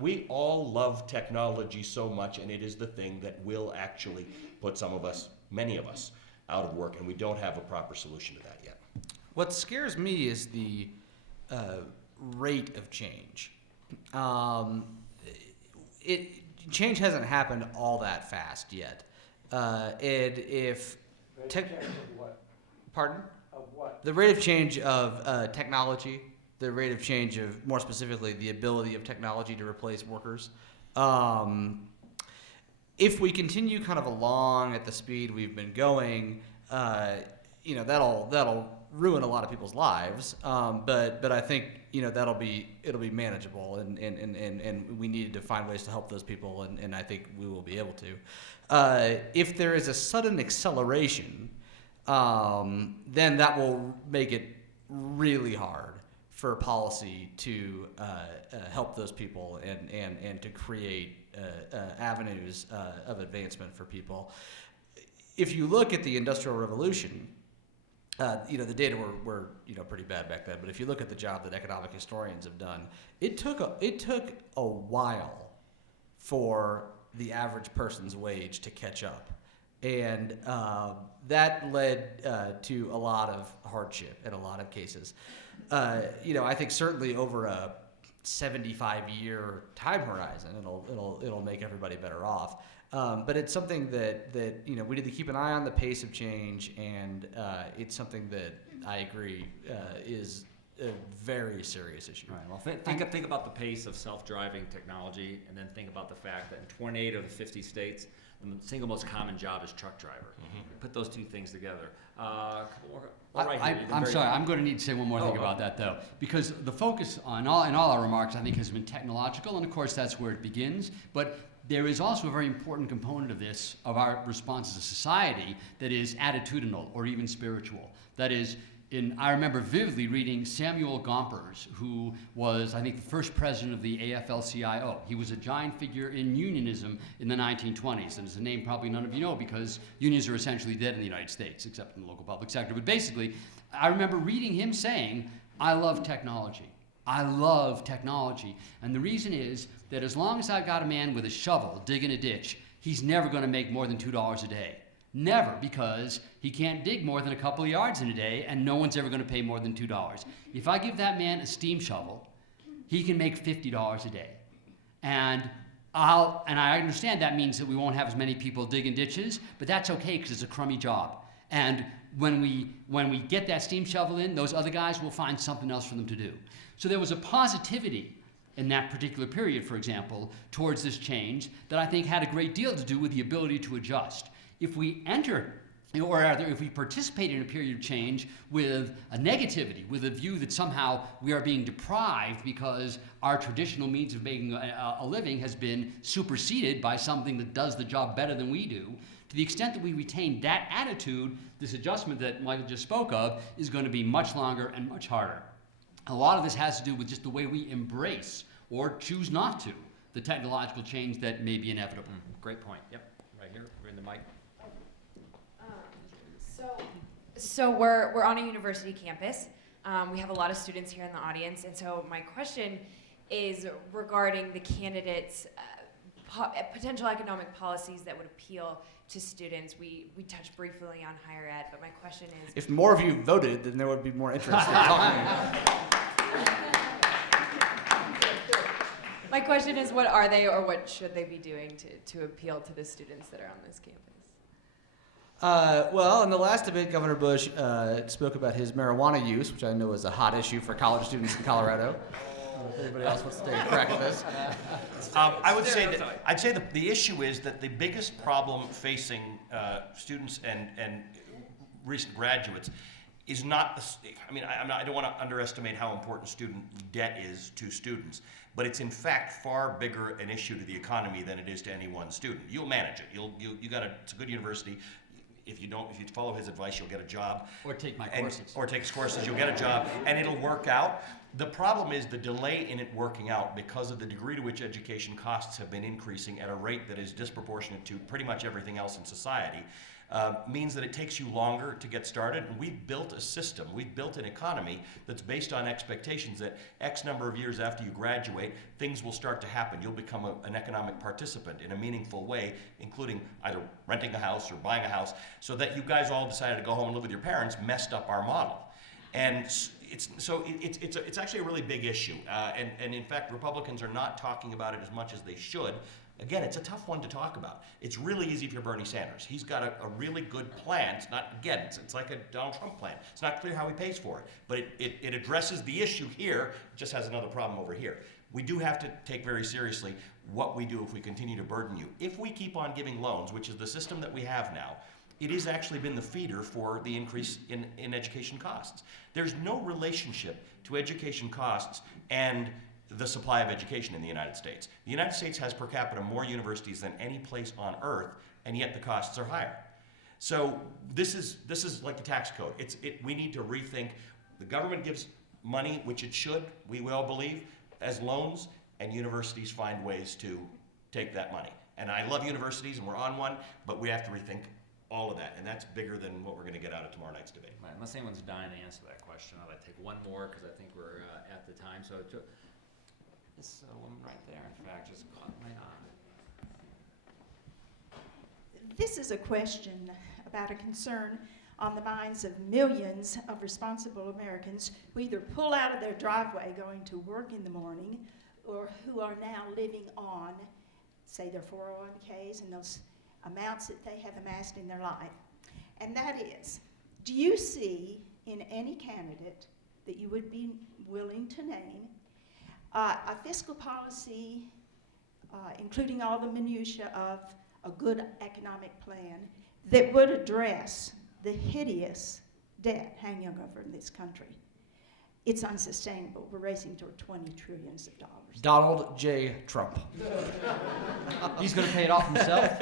We all love technology so much, and it is the thing that will actually put many of us, out of work, and we don't have a proper solution to that yet. What scares me is the rate of change. Change hasn't happened all that fast yet. Pardon? Of what? The rate of change of technology, the rate of change of, more specifically, the ability of technology to replace workers. If we continue kind of along at the speed we've been going, that'll ruin a lot of people's lives. But I think it'll be manageable, and we needed to find ways to help those people, and I think we will be able to. If there is a sudden acceleration, then that will make it really hard for policy to help those people and to create avenues of advancement for people. If you look at the Industrial Revolution, the data were pretty bad back then. But if you look at the job that economic historians have done, it took a while for the average person's wage to catch up. And that led to a lot of hardship in a lot of cases. I think certainly over a 75-year time horizon, it'll make everybody better off. But it's something that we need to keep an eye on the pace of change, and it's something that I agree is a very serious issue. Right. Well, think about the pace of self-driving technology, and then think about the fact that in 28 of the 50 states, the single most common job is truck driver. Put those two things together. Couple more. Right here. I'm sorry, I'm going to need to say one more thing about that, though, because the focus in all our remarks, I think, has been technological, and of course that's where it begins. But there is also a very important component of this, of our response as a society, that is attitudinal or even spiritual. That is, I remember vividly reading Samuel Gompers, who was, I think, the first president of the AFL-CIO. He was a giant figure in unionism in the 1920s, and it's a name probably none of you know because unions are essentially dead in the United States, except in the local public sector. But basically, I remember reading him saying, "I love technology. I love technology." And the reason is that as long as I've got a man with a shovel digging a ditch, he's never going to make more than $2 a day. Never, because he can't dig more than a couple of yards in a day, and no one's ever going to pay more than $2. If I give that man a steam shovel, he can make $50 a day. And I understand that means that we won't have as many people digging ditches, but that's okay because it's a crummy job. And when we get that steam shovel in, those other guys will find something else for them to do. So there was a positivity in that particular period, for example, towards this change that I think had a great deal to do with the ability to adjust. If we enter, or rather, if we participate in a period of change with a negativity, with a view that somehow we are being deprived because our traditional means of making a living has been superseded by something that does the job better than we do, to the extent that we retain that attitude, this adjustment that Michael just spoke of is going to be much longer and much harder. A lot of this has to do with just the way we embrace or choose not to the technological change that may be inevitable. Great point. Yep. Right here. We're in the mic. So we're on a university campus. We have a lot of students here in the audience, and so my question is regarding the candidates' potential economic policies that would appeal to students. We touched briefly on higher ed, but my question is... If more of you voted, then there would be more interest in talking. My question is, what are they or what should they be doing to appeal to the students that are on this campus? Well, in the last debate, Governor Bush spoke about his marijuana use, which I know is a hot issue for college students in Colorado. If anybody else wants to take a crack at this? I'd say the issue is that the biggest problem facing students and recent graduates is not I don't want to underestimate how important student debt is to students, but it's in fact far bigger an issue to the economy than it is to any one student. You'll manage it. It's a good university. If you follow his advice, you'll get a job. Or take my courses. Or take his courses, you'll get a job, and it'll work out. The problem is the delay in it working out because of the degree to which education costs have been increasing at a rate that is disproportionate to pretty much everything else in society. Means that it takes you longer to get started. And we've built a system, we've built an economy that's based on expectations that X number of years after you graduate, things will start to happen. You'll become an economic participant in a meaningful way, including either renting a house or buying a house, so that you guys all decided to go home and live with your parents messed up our model. And it's actually a really big issue. And in fact, Republicans are not talking about it as much as they should. Again, it's a tough one to talk about. It's really easy if you're Bernie Sanders. He's got a really good plan. It's not, again, it's like a Donald Trump plan. It's not clear how he pays for it, but it addresses the issue here, it just has another problem over here. We do have to take very seriously what we do if we continue to burden you. If we keep on giving loans, which is the system that we have now, it has actually been the feeder for the increase in education costs. There's no relationship to education costs and the supply of education in the United States. The United States has per capita more universities than any place on earth, and yet the costs are higher. So this is like the tax code. We need to rethink. The government gives money, which it should, we all believe, as loans, and universities find ways to take that money. And I love universities, and we're on one, but we have to rethink all of that, and that's bigger than what we're going to get out of tomorrow night's debate. Right, unless anyone's dying to answer that question, I'll take one more because I think we're at the time. So this woman right there, in fact, just caught my eye. This is a question about a concern on the minds of millions of responsible Americans who either pull out of their driveway going to work in the morning or who are now living on, say, their 401ks and those amounts that they have amassed in their life. And that is, do you see in any candidate that you would be willing to name a fiscal policy, including all the minutiae of a good economic plan, that would address the hideous debt hanging over this country? It's unsustainable. We're racing toward $20 trillion. Donald J. Trump. He's going to pay it off himself?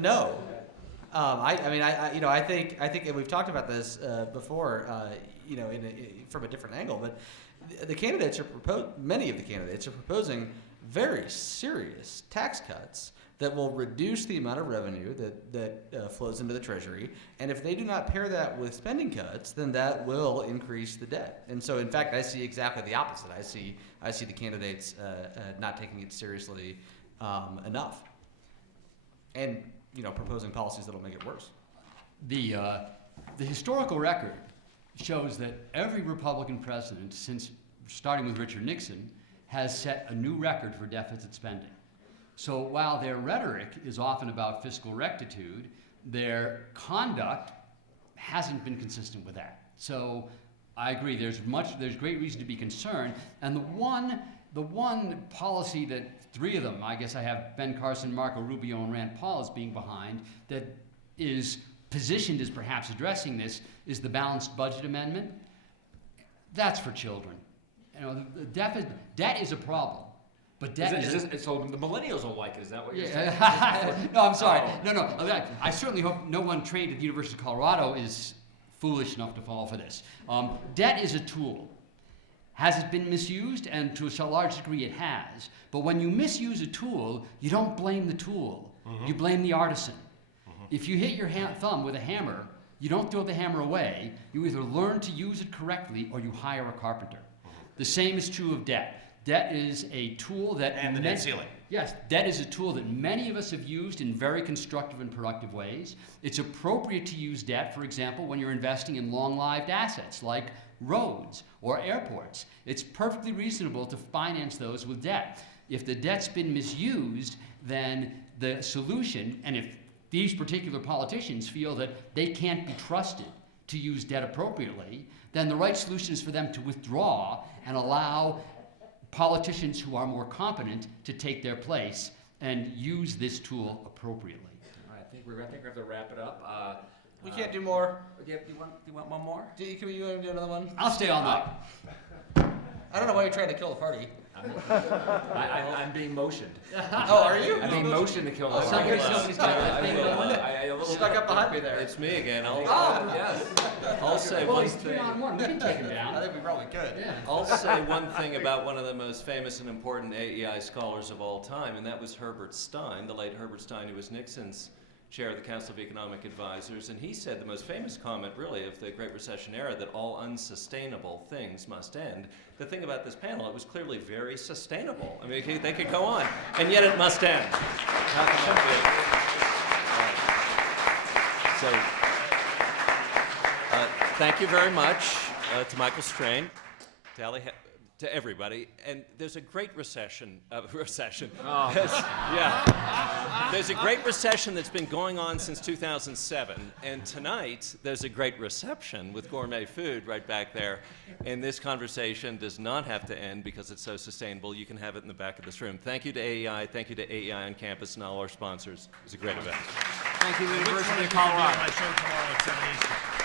No. I think, and we've talked about this before, from a different angle, but the candidates many of the candidates are proposing very serious tax cuts that will reduce the amount of revenue that flows into the Treasury. And if they do not pair that with spending cuts, then that will increase the debt. And so, in fact, I see exactly the opposite. I see the candidates not taking it seriously enough, and proposing policies that will make it worse. The historical record shows that every Republican president, since starting with Richard Nixon, has set a new record for deficit spending. So while their rhetoric is often about fiscal rectitude, their conduct hasn't been consistent with that. So I agree, there's great reason to be concerned. And the one policy that three of them, I guess I have Ben Carson, Marco Rubio, and Rand Paul as being behind, that is positioned as perhaps addressing this, is the balanced budget amendment. That's for children. The debt is a problem. But debt so the millennials don't like it, is that what you're saying? saying? No, I'm sorry. No. I certainly hope no one trained at the University of Colorado is foolish enough to fall for this. Debt is a tool. Has it been misused? And to a large degree it has. But when you misuse a tool, you don't blame the tool. You blame the artisan. If you hit your thumb with a hammer, you don't throw the hammer away. You either learn to use it correctly or you hire a carpenter. The same is true of debt. Debt is a tool that... And the debt ceiling. Yes, debt is a tool that many of us have used in very constructive and productive ways. It's appropriate to use debt, for example, when you're investing in long-lived assets like roads or airports. It's perfectly reasonable to finance those with debt. If the debt's been misused, then the solution, and if these particular politicians feel that they can't be trusted to use debt appropriately, then the right solution is for them to withdraw and allow politicians who are more competent to take their place and use this tool appropriately. All right, I think we have to wrap it up. We can't do more. Do you want one more? Can you want to do another one? I'll stay all night. I don't know why you're trying to kill the party. I'm being motioned. Oh, are you? I'm being motioned to kill the party. Somebody's got I stuck up behind me there. It's me again. Yes. I'll say Well, one he's 3 thing. on 1. We can take him down. I think we probably could. Yeah. I'll say one thing about one of the most famous and important AEI scholars of all time, and that was Herbert Stein, the late Herbert Stein, who was Nixon's chair of the Council of Economic Advisors, and he said the most famous comment, really, of the Great Recession era, that all unsustainable things must end. The thing about this panel, it was clearly very sustainable. I mean, they could go on, and yet it must end. How can that be? So, thank you very much to Michael Strain, to everybody. And there's a great recession. Yeah. There's a great recession that's been going on since 2007. And tonight, there's a great reception with gourmet food right back there. And this conversation does not have to end because it's so sustainable. You can have it in the back of this room. Thank you to AEI. Thank you to AEI on campus and all our sponsors. It was a great event. Thank you, University of Colorado. My show tomorrow at 7 Eastern.